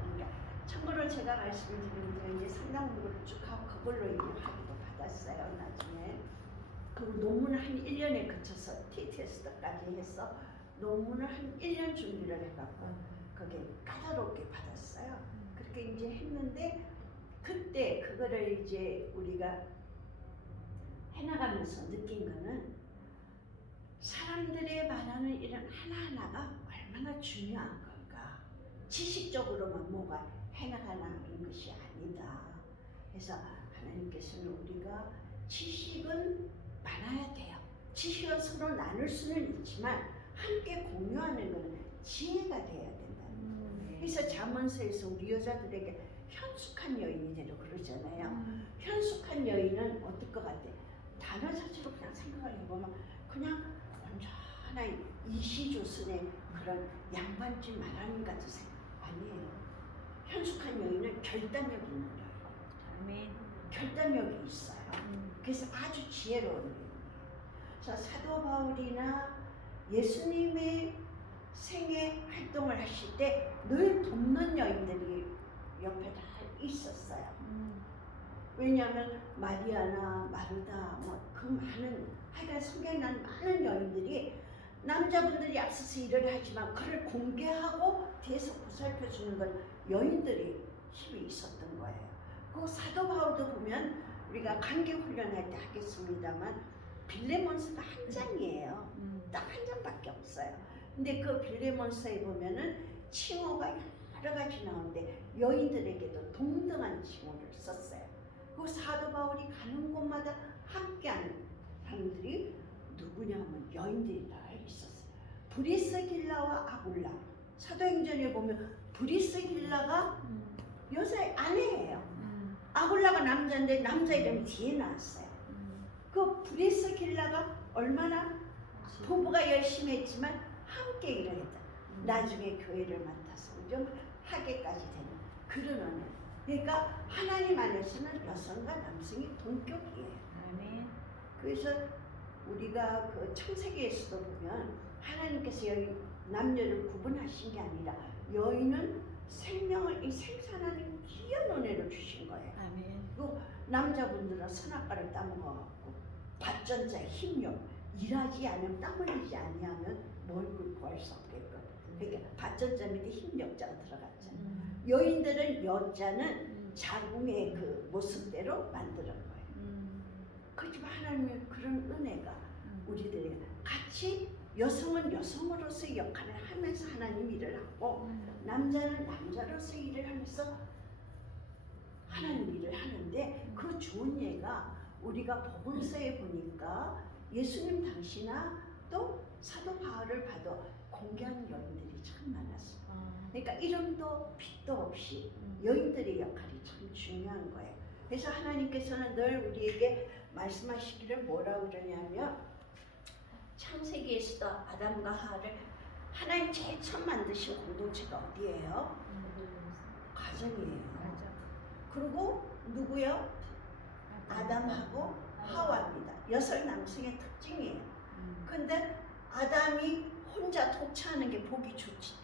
참고로 제가 말씀드린 이제 상담 공부를 쭉 하고 그걸로 이제 학위도 받았어요. 나중에 그 논문을 한 1년에 거쳐서 TTS까지 해서 논문을 한 1년 준비를 해갖고 그게 까다롭게 받았어요. 그렇게 이제 했는데 그때 그거를 이제 우리가 해나가면서 느낀 거는 사람들의 말하는 이런 하나하나가 얼마나 중요한 건가. 지식적으로만 뭐가 해나가는 것이 아니다. 그래서 하나님께서는 우리가 지식은 많아야 돼요. 지식은 서로 나눌 수는 있지만 함께 공유하는 것은 지혜가 돼야 된다는 거예요. 그래서 잠언서에서 우리 여자들에게 현숙한 여인이 되려 그러잖아요. 현숙한 여인은 어떨 것 같아? 단어 자체로 그냥 생각을 해보면 그냥 완전한 이시조선의 그런 양반집 말하는 같은 생각 아니에요. 현숙한 여인은 결단력 있는 여인. 아멘. 결단력이 있어요. 그래서 아주 지혜로운 여인이에요. 자, 사도 바울이나 예수님의 생애 활동을 하실 때 늘 돕는 여인들이 옆에 다 있었어요. 왜냐하면 마리아나 마르다 뭐 그 많은 하여간 성경에 많은 여인들이 남자분들이 앞서서 일을 하지만 그를 공개하고 뒤에서 보살펴 주는 건 여인들이 힘이 있었던 거예요. 그 사도 바울도 보면 우리가 관계 훈련할 때 하겠습니다만 빌레몬서가 한 장이에요. 딱 한 장밖에 없어요. 근데 그 빌레몬서에 보면은 칭호가 여러 가지 나오는데 여인들에게도 동등한 칭호를 썼어요. 그 사도 바울이 가는 곳마다 함께하는 사람들이 누구냐면 여인들이 다 있었어요. 브리스길라와 아굴라. 사도행전에 보면 브리스길라가 여자의 아내예요. 아굴라가 남자인데 남자 이름이 뒤에 나왔어요. 그 브리스길라가 얼마나 부부가 열심히 했지만 함께 일을 했다. 나중에 교회를 맡아서 좀 하게까지 되는 그런 언어. 그러니까 하나님 안에서는 여성과 남성이 동격이에요. 아멘. 그래서 우리가 그 창세기에서도 보면 하나님께서 여인 남녀를 구분하신 게 아니라 여인은 생명을 이 생산하는 귀한 은혜를 주신 거예요. 아멘. 그리고 남자분들은 선악과를 따먹어갖고 밭전자의 힘력 일하지 않으면 땀 흘리지 아니하면 얼굴 구할 수 없겠거든. 그러니까 밭전자 밑에 힘력자가 들어갔잖아. 여인들은 여자는 자궁의 그 모습대로 만드는 거예요. 그렇지만 하나님의 그런 은혜가 우리들에게 같이 여성은 여성으로서의 역할을 하면서 하나님 일을 하고 남자는 남자로서의 일을 하면서 하나님 일을 하는데 그 좋은 예가 우리가 복음서에 보니까 예수님 당시나 또 사도 바울을 봐도 공개하는 여인들이 참 많았어요. 그러니까 이름도 빛도 없이 여인들의 역할이 참 중요한 거예요. 그래서 하나님께서는 늘 우리에게 말씀하시기를 뭐라고 그러냐면 창세기에서도 아담과 하와를 하나님 제일 처음 만드신 공동체가 어디예요? 가정이에요. 그리고 누구요? 아담하고 하와입니다. 여성 남성의 특징이에요. 근데 아담이 혼자 독차하는 게 보기 좋지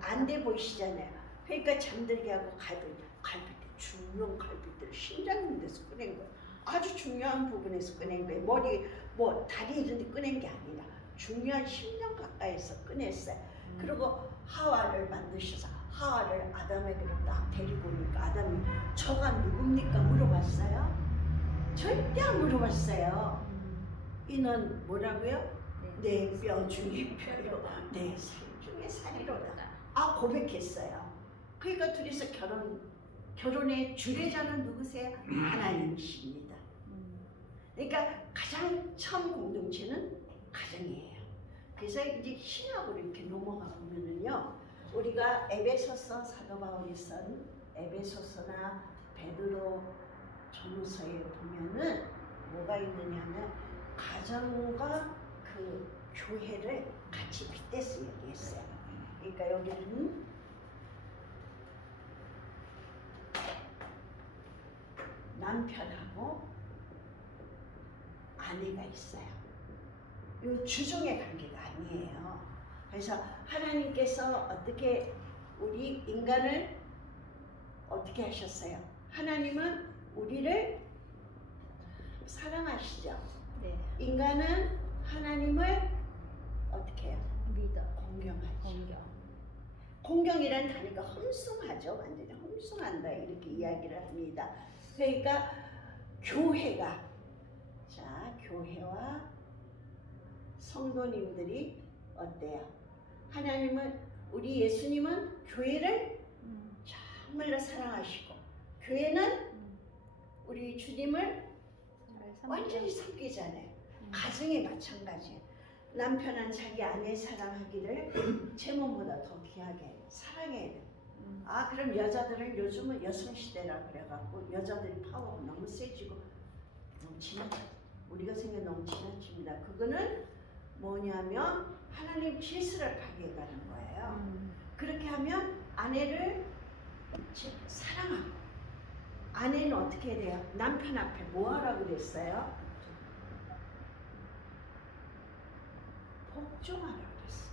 안 돼 보이시잖아요. 그러니까 잠들게 하고 갈비뼈 중요한 갈비뼈를 심장 있는 데서 꺼낸 거예요. 아주 중요한 부분에서 꺼낸 거예요. 머리 뭐 다리 이런 데 꺼낸 게 아니라 중요한 심장 가까이서 꺼냈어요. 그리고 하와를 만드셔서 하와를 아담에게로 딱 데리고 오니까 아담이 저가 누굽니까 물어봤어요? 절대 안 물어봤어요. 이는 뭐라고요? 내 뼈 중에 뼈요, 내 살 중에 살이로다. 아 고백했어요. 그러니까 둘이서 결혼의 주례자는 누구세요? 하나님이십니다. 그러니까 가장 처음 공동체는 가정이에요. 그래서 이제 신학으로 이렇게 넘어가 보면은요, 우리가 에베소서 사도 바울이 쓴 에베소서나 베드로 전후서에 보면은 뭐가 있느냐면 가정과 그 교회를 같이 빗대서 얘기했어요. 그러니까 여기는 남편하고 아내가 있어요. 이 주종의 관계가 아니에요. 그래서 하나님께서 어떻게 우리 인간을 어떻게 하셨어요? 하나님은 우리를 사랑하시죠. 네. 인간은 하나님을 어떻게 해요? 믿어. 공경하죠. 공경이라는 단어가 험숭하죠. 완전히 험숭한다 이렇게 이야기를 합니다. 그러니까 교회가 교회와 성도님들이 어때요? 하나님은 우리 예수님은 교회를 정말로 사랑하시고 교회는 우리 주님을 완전히 섬기잖아요. 가정에 마찬가지예요. 남편은 자기 아내 사랑하기를 제 몸보다 더 귀하게 사랑해야 돼요. 아 그럼 여자들은 요즘은 여성 시대라 그래갖고 여자들이 파워가 너무 세지고 너무 지나쳐. 우리가 생각 너무 지나칩니다. 그거는 뭐냐면 하나님 질서를 파괴해가는 거예요. 그렇게 하면 아내를 사랑하고 아내는 어떻게 해야 돼요? 남편 앞에 뭐 하라고 그랬어요? 복종하라고 그랬어요.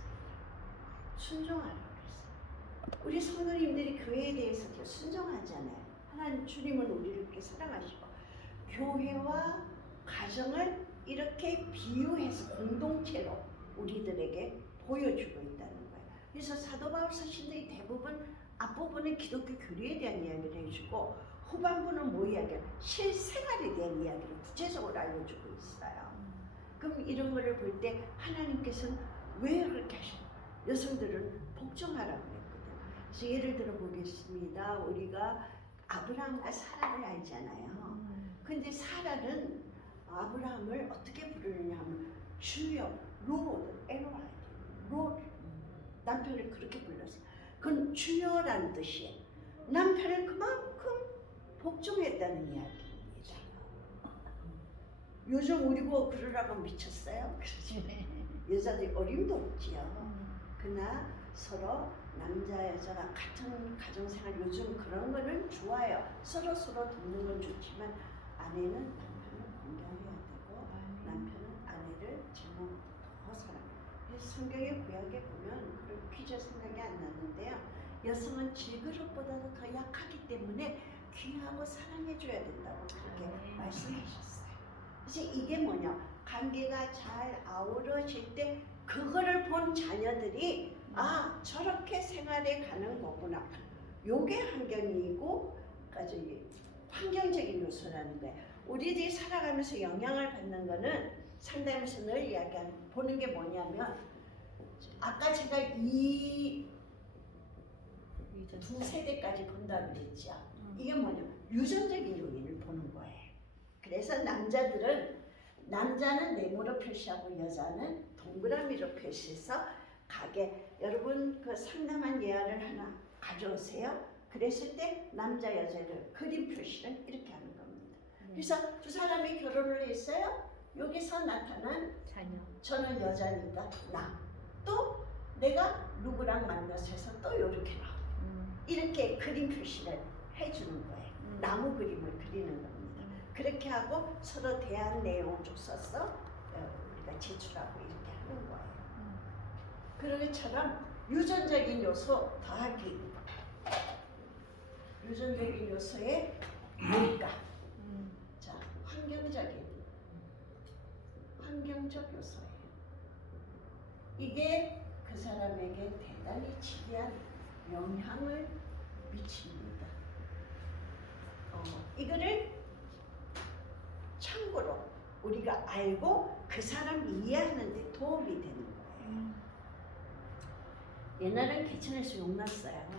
순종하라고 그랬어요. 우리 성도님들이 교회에 대해서 이렇게 순종하잖아요. 하나님 주님은 우리를 이렇게 사랑하시고 교회와 가정을 이렇게 비유해서 공동체로 우리들에게 보여주고 있다는 거예요. 그래서 사도 바울 서신들이 대부분 앞부분은 기독교 교리에 대한 이야기를 해주고 후반부는 뭐 이야기를 실생활에 대한 이야기를 구체적으로 알려주고 있어요. 그럼 이런 거를 볼 때 하나님께서는 왜 그렇게 하시는 거예요? 여성들은 복종하라고 그랬거든요. 그래서 예를 들어 보겠습니다. 우리가 아브라함과 사라를 알잖아요. 근데 사라는 아브라함을 어떻게 부르느냐 하면 주여, 로드, 에로하이, 로드. 남편을 그렇게 불렀어요. 그건 주여라는 뜻이에요. 남편을 그만큼 복종했다는 이야기입니다. 요즘 우리 보고 그러라고 미쳤어요? 그러지. 여자들이 어림도 없지요. 그러나 서로 남자 여자가 같은 가정생활 요즘 그런 거는 좋아요. 서로 돕는 건 좋지만 아내는 남편을 공경해야 되고 남편은 아내를 제목 더 사랑해요. 그래서 성경의 구약에 보면 그런 퀴즈 생각이 안 나는데요. 여성은 질그릇보다도 더 약하기 때문에 귀하고 사랑해줘야 된다고 그렇게 말씀하셨어요. 그래서 이게 뭐냐? 관계가 잘 아우러질 때 그거를 본 자녀들이 아 저렇게 생활해 가는 거구나. 요게 환경이고 까지 환경적인 요소라는 거예요. 우리들이 살아가면서 영향을 받는 거는 상담에서 늘 이야기하는 보는 게 뭐냐면 아까 제가 이 두 세대까지 본다고 그랬죠. 이게 뭐냐면 유전적인 요인을 보는 거예요. 그래서 남자는 네모로 표시하고 여자는 동그라미로 표시해서 가게 여러분 그 상담한 예화를 하나 가져오세요. 그랬을 때 남자 여자를 그림 표시는 이렇게 하는 겁니다. 그래서 두 사람이 결혼을 했어요. 여기서 나타난 자녀. 저는 여자니까 또 내가 누구랑 만나서 해서 또 이렇게 나와. 이렇게 그림 표시를 해주는 거예요. 나무 그림을 그리는 겁니다. 그렇게 하고 서로 대한 내용을 쭉 써서 우리가 제출하고 이렇게 하는 거예요. 그런 것처럼 유전적인 요소 더하기 유전적인 요소에 뭘까? 자, 환경적 요소예요. 이게 그 사람에게 대단히 지대한 영향을 미칩니다. 이거를 참고로 우리가 알고 그 사람 이해하는 데 도움이 되는 거예요. 옛날엔 개천에서 욕났어요.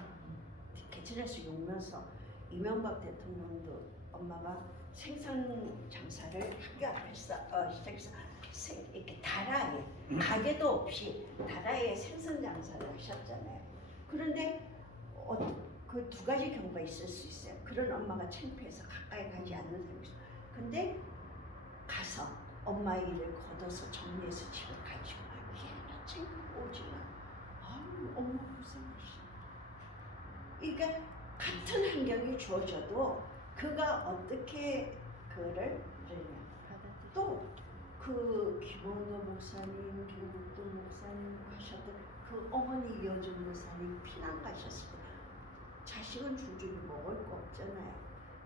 개천에서 욕나서 이명박 대통령도 엄마가 생선 장사를 학교 앞에서 시작해서 이렇게 다라에 가게도 없이 다라에 생선 장사를 하셨잖아요. 그런데 그 두 가지 경우가 있을 수 있어요. 그런 엄마가 창피해서 가까이 가지 않는 사람이 있어요. 근데 가서 엄마 일을 걷어서 정리해서 집에 가지고 얘나 창피고 오지마. 아유 엄마 고생하시. 그러니까 같은 환경이 주어져도 그가 어떻게 그를 또 그 김원도 목사님, 김국도 목사님 하셨던 그 어머니 이여준 목사님 피난 가셨을 때 자식은 줄줄이 먹을 거 없잖아요.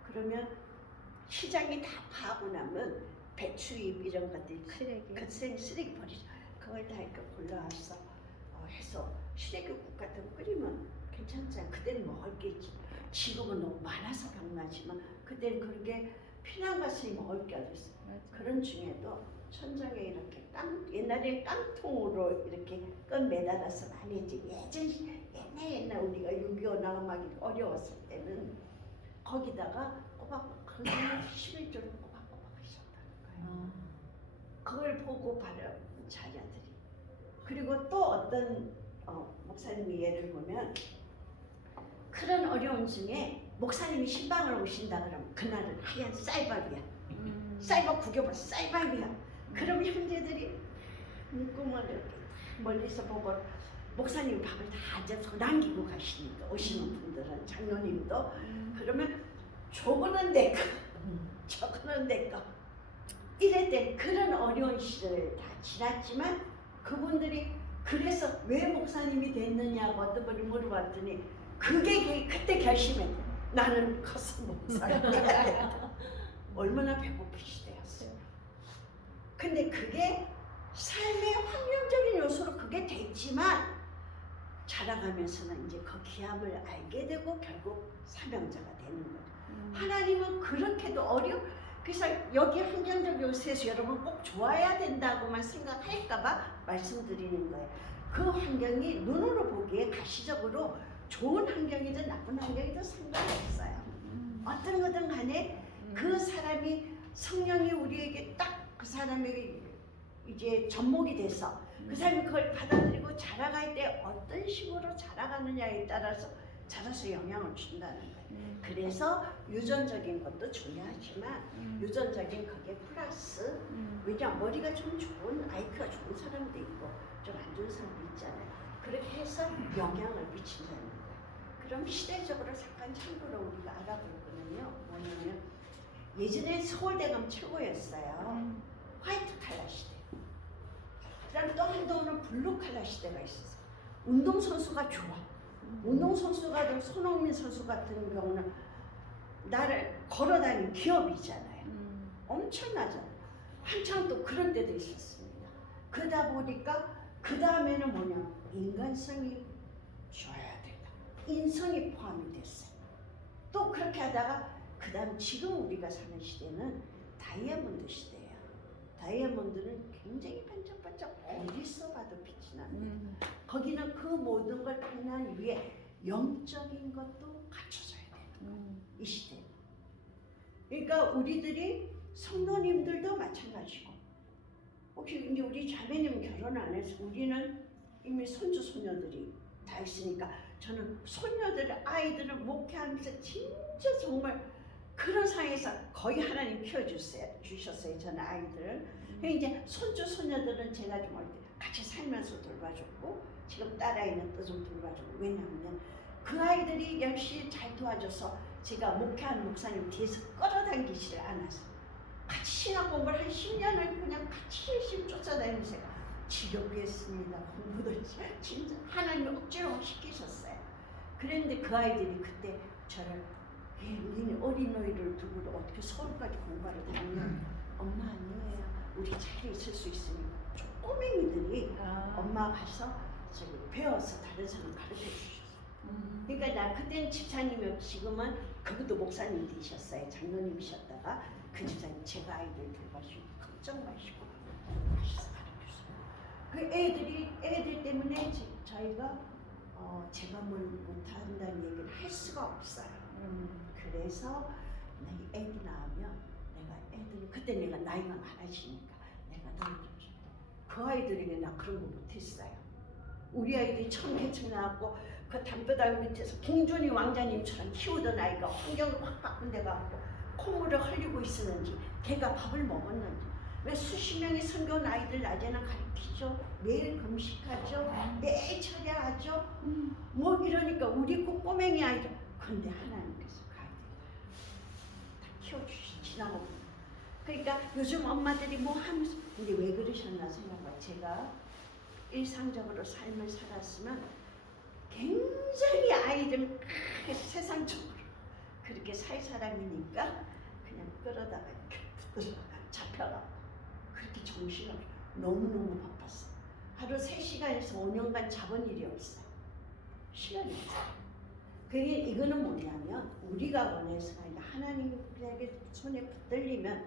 그러면 시장이 다 파고 나면 배추잎 이런 것들이 쓰레기 버리죠. 그걸 다 이렇게 골라와서 해서 시래기국 같은 거 끓이면 괜찮잖아요. 그때는 먹을 게 있지. 지금은 너무 많아서 병나지만 그때는 그렇게 피난 갔으니 먹을 게 어딨어. 그런 중에도 천장에 이렇게 옛날에 깡통으로 이렇게 끈 매달아서 많이 이제 옛날 우리가 6.25 나고 막 어려웠을 때는 거기다가 꼬박꼬박 거기는 11조를 꼬박꼬박 하셨다는 거예요. 그걸 보고 바로 자녀들이. 그리고 또 어떤 목사님이 예를 보면 그런 어려운 중에 목사님이 신방을 오신다 그러면 그날은 하얀 쌀밥이야. 쌀밥 구겨봐 쌀밥이야. 그럼 형제들이 눈금을 이렇게 멀리서 보고 목사님 밥을 다 앉아서 남기고 가시니까 오시는 분들은 장로님도 그러면 저거는 내 거, 저거는 내 거. 이랬대. 그런 어려운 시절을 다 지났지만 그분들이 그래서 왜 목사님이 됐느냐고 어떤 분이 물어봤더니 그게 그때 결심했대. 나는 커서 목사님이 얼마나 배고픈 시대였어요. 근데 그게 삶의 환경적인 요소로 그게 됐지만 자라가면서는 이제 그 귀함을 알게 되고 결국 사명자가 되는 거예요. 하나님은 그렇게도 그래서 여기 환경적 요소에서 여러분 꼭 좋아야 된다고만 생각할까봐 말씀드리는 거예요. 그 환경이 눈으로 보기에 가시적으로 좋은 환경이든 나쁜 환경이든 상관없어요. 어떤 거든 간에 그 사람이 성령이 우리에게 딱 그 사람에게 이제 접목이 돼서 그 사람이 그걸 받아들이고 자라갈 때 어떤 식으로 자라가느냐에 따라서 자라서 영향을 준다는 거예요. 그래서 유전적인 것도 중요하지만 유전적인 그게 플러스 왜냐 머리가 좀 좋은 IQ가 좋은 사람도 있고 좀 안 좋은 사람도 있잖아요. 그렇게 해서 영향을 미친다는 거예요. 그럼 시대적으로 잠깐 참고로 우리가 알아볼 거는요. 뭐냐면 예전에 서울대감 최고였어요. 화이트 칼라 시대. 그다음 또 한동안은 블루 칼라 시대가 있었어요. 운동선수가 좋아. 운동선수가 좀 손흥민 선수 같은 경우는 나를 걸어다니는 기업이잖아요. 엄청나잖아요. 한참 또 그런 때도 있었습니다. 그러다 보니까 그 다음에는 뭐냐 인간성이 좋아야 된다. 인성이 포함이 됐어요. 또 그렇게 하다가 그 다음 지금 우리가 사는 시대는 다이아몬드 시대예요. 다이아몬드는 굉장히 반짝반짝 어디서 봐도 빛이 나는 거기는 그 모든 걸 당난 위에 영적인 것도 갖춰져야 되는 이 시대. 그러니까 우리들이 성도님들도 마찬가지고 혹시 이제 우리 자매님 결혼 안 해서 우리는 이미 손주 손녀들이 다 있으니까 저는 손녀들 아이들을 목회하면서 진짜 정말 그런 상황에서 거의 하나님 키워주셨어요. 저는 아이들을. 이제 손주 손녀들은 제가 좀 같이 살면서 돌봐줬고 지금 딸아이는 또 좀 돌봐주고 왜냐하면 그 아이들이 역시 잘 도와줘서 제가 목회하는 목사님 뒤에서 끌어당기지를 않아서 같이 신학 공부를 한 10년을 그냥 같이 열심히 쫓아다니면서 지겹게 했습니다. 공부도 진짜 하나님이 억지로 시키셨어요. 그랬는데 그 아이들이 그때 저를 니네 어린 너희를 두고 어떻게 서울까지 공부하러 다니냐. 엄마 아니에요. 우리 자리에 있을 수 있으니까 꼬맹이들이 엄마 가서 저기 배워서 다른 사람 가르쳐 주셨어요. 그러니까 나 그때는 집사님이었고 지금은 그것도 목사님 되셨어요. 장로님이셨다가 그 집사님 제가 아이들 돌봐주시고 걱정 마시고 하셔서 가르쳐주세요. 그 애들 때문에 저희가 제가 뭘 못한다는 얘기를 할 수가 없어요. 그래서 애기 낳으면 내가 애들 그때 내가 나이가 많아지니까 내가 너희들 그 아이들에게 나 그런 거 못했어요. 우리 아이들이 처음 개척 나왔고 그 담벼락 밑에서 공존이 왕자님처럼 키우던 아이가 환경을 확 바꾼 데 가고 콧물을 흘리고 있었는지 걔가 밥을 먹었는지 왜 수십 명의 선교원 아이들 낮에는 가르치죠. 매일 금식하죠. 매일 철야하죠. 뭐 이러니까 우리 꼬맹이 아이들 근데 하나님께서 그 아이들 다 키워주시 지나고 그러니까 요즘 엄마들이 뭐 하면서 근데 왜 그러셨나 생각해요. 제가 일상적으로 삶을 살았으면 굉장히 아이들 세상적으로 그렇게 살 사람이니까 그냥 끌어다가 이렇게 잡혀가 그렇게 정신없이 너무너무 바빴어. 하루 3시간에서 5년간 잡은 일이 없어요. 시간이 없어요. 그게 이거는 뭐냐면 우리가 원해서 아니라 하나님에게 손에 붙들리면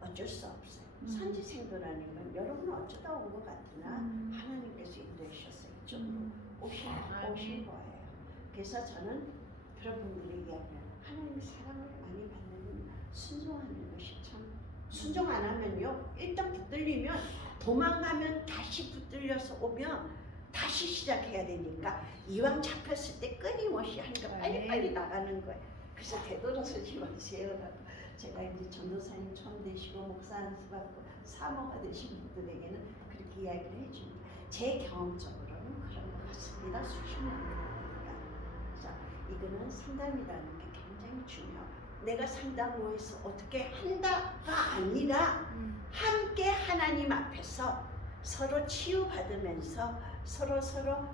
어쩔 수 없어요. 선지생도라는 건 여러분 어쩌다 온 것 같으나 하나님께서 인도하셔서 이쪽으로 오신 거예요. 그래서 저는 그런 분들에게 이야기해요. 하나님의 사랑을 많이 받는 순종하는 것이 참 순종 안 하면요 일단 붙들리면 도망가면 다시 붙들려서 오면 다시 시작해야 되니까 이왕 잡혔을 때 끊임없이 하니까 빨리빨리 나가는 거예요. 그래서 되돌아서지 마세요라고 제가 이제 전도사님 처음 되시고 목사 안수받고 사모가 되신 분들에게는 그렇게 이야기를 해줍니다. 제 경험적으로는 그런 것 같습니다. 수십 년 되니까. 자, 이거는 상담이라는 게 굉장히 중요해요. 내가 상담을 해서 어떻게 한다가 아니라 함께 하나님 앞에서 서로 치유받으면서 서로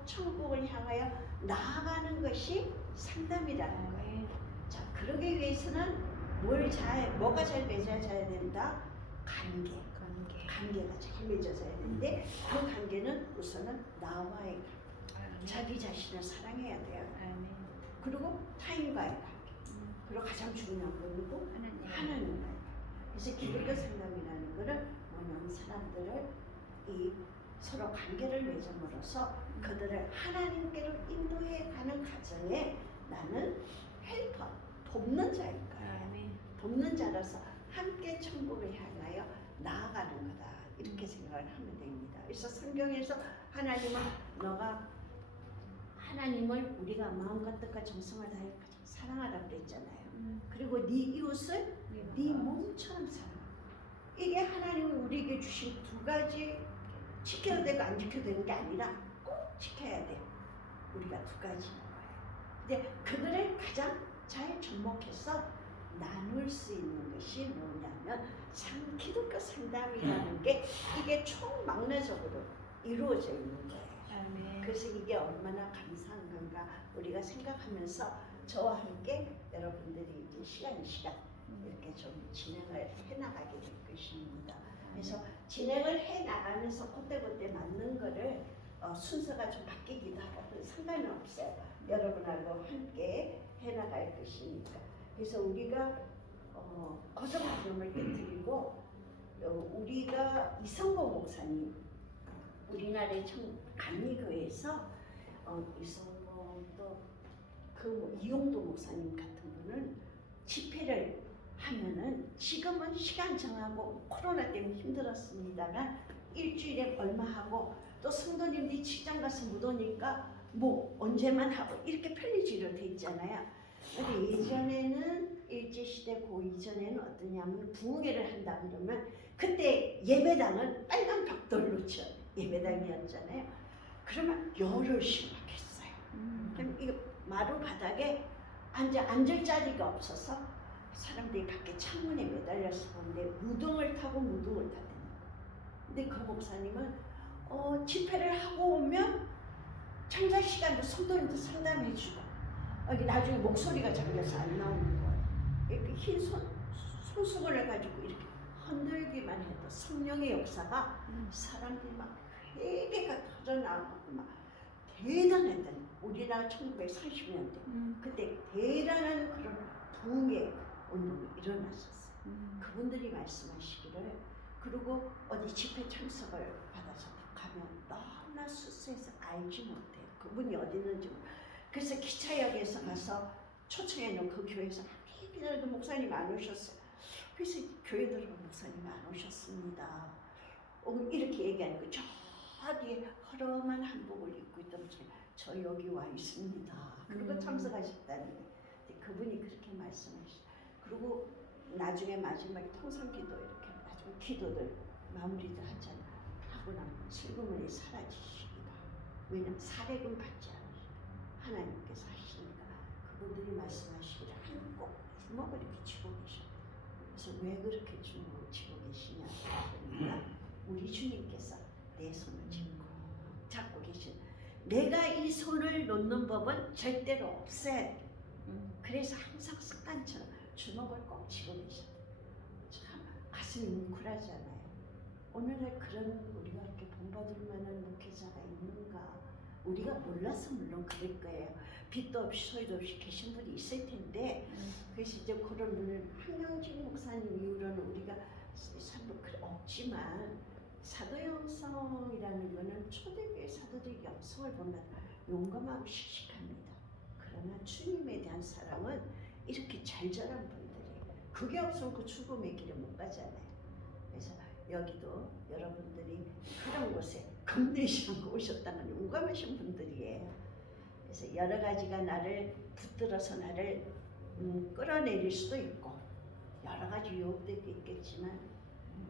천국을 향하여 나아가는 것이 상담이라는 거예요. 자, 그러기 위해서는 뭐가 잘 맺어져야 된다? 관계가 잘 맺어져야 되는데 그 관계는 우선은 나와의 관계. 자기 자신을 사랑해야 돼요. 그리고 타인과의 관계. 그리고 가장 중요한 건 하나님과의 관계. 그래서 기독교 상담이라는 것은 뭐냐면 사람들을 이 서로 관계를 맺음으로써 그들을 하나님께로 인도해 가는 과정에 나는 헬퍼, 돕는 자일 거예요. 돕는 자라서 함께 천국을 향하여 나아가는 거다. 이렇게 생각을 하면 됩니다. 그래서 성경에서 하나님을 우리가 마음과 뜻과 정성을 다해 가장 사랑하라고 그랬잖아요. 그리고 네 이웃을 네 몸처럼 사랑하라. 이게 하나님이 우리에게 주신 두 가지 지켜야 되고 안 지켜야 되는 게 아니라 꼭 지켜야 돼요. 우리가 두 가지인 거예요. 근데 그거를 가장 잘 접목해서 나눌 수 있는 것이 뭐냐면 기독교 상담이라는 게 이게 총망라적으로 이루어져 있는 거예요. 그래서 이게 얼마나 감사한 건가 우리가 생각하면서 저와 함께 여러분들이 이제 시간 이렇게 좀 진행을 해나가게 될 것입니다. 그래서 진행을 해나가면서 그때그때 맞는 거를 순서가 좀 바뀌기도 하고 상관은 없어요. 여러분하고 함께 해나갈 것이니까. 그래서 우리가 거듭 말씀을 드리고 우리가 이성모 목사님 우리나라의 감리교회에서 이성모 또 이용도 목사님 같은 분은 집회를 하면은 지금은 시간 정하고 코로나 때문에 힘들었습니다만 일주일에 얼마 하고 또 성도님들이 직장 가서 못 오니까 뭐 언제만 하고 이렇게 편리지로 돼 있잖아요. 근데 예전에는 일제시대 이전에는 어떠냐면 부흥회를 한다 그러면 그때 예배당은 빨간 벽돌로 쳐 예배당이었잖아요. 그러면 열흘씩 막 했어요. 그럼 이거 마루 바닥에 앉을 자리가 없어서 사람들이 밖에 창문에 매달려서 보는데 무등을 타고 무등을 타대는 거예요. 근데 그 목사님은 집회를 하고 오면 창자 시간도 성도님들 상담해주고 나중에 목소리가 잠겨서 안 나오는 거예요. 이렇게 흰 손수건을 가지고 이렇게 흔들기만 해도 성령의 역사가 사람들이 막 회개가 터져나오고 막 대단했던 우리나라 1930년대 그때 대단한 그런 부흥의 운동이 일어났었어요. 그분들이 말씀하시기를 그리고 어디 집회 참석을 받아서 가면 너무나 수수해서 알지 못해요. 그분이 어디 있는지. 그래서 기차역에서 가서 초청해 놓은 그 교회에서 기다려도 목사님 안 오셨어요. 그래서 교회 들어온 목사님 안 오셨습니다. 이렇게 얘기하니까 저 뒤에 허름한 한복을 입고 있던 목사님 저 여기 와 있습니다. 그리고 참석하셨다는 거예요. 그분이 그렇게 말씀하시죠. 그리고 나중에 마지막에 통성기도 이렇게 마지막 기도들 마무리들 하잖아요. 하고 나면 슬그머니 사라지시기도 하고 왜냐면 사례금 받지 않으시고 하나님께서 하시니까 그분들이 말씀하시기를 한꼭 주먹을 이렇게 쥐고 계셔요. 그래서 왜 그렇게 주먹을 쥐고 계시냐 그러니까 우리 주님께서 내 손을 잡고 계신 내가 이 손을 놓는 법은 절대로 없어야 돼. 그래서 항상 습관처럼 주먹을 꼭 쥐고 계셔. 참 가슴이 뭉클하잖아요. 오늘날 그런 우리가 이렇게 본받을 만한 목회자가 있는가 우리가 몰라서 물론 그럴 거예요. 빚도 없이 소유도 없이 계신 분이 있을 텐데 그래서 이제 그런 분은 한양직 목사님 이후로는 우리가 사도 없지만 사도영성이라는 거는 초대교회 사도들의 영성을 보면 용감하고 씩씩합니다. 그러나 주님에 대한 사랑은 이렇게 절절한 분들이 그게 없으면 그 죽음의 길을 못 가잖아요. 그래서 여기도 여러분들이 그런 곳에 겁내지 않고 오셨다는 용감하신 분들이에요. 그래서 여러 가지가 나를 붙들어서 나를 끌어내릴 수도 있고 여러 가지 유혹도 있겠지만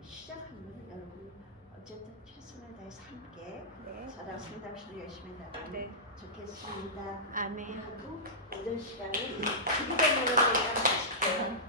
시작한 거는 여러분 어쨌든 최선을 다해서 함께 사랑 상담실을 열심히 나가면 네. 좋겠습니다. 아멘. 하고 이런 시간에 기도문을 내가 마실게요.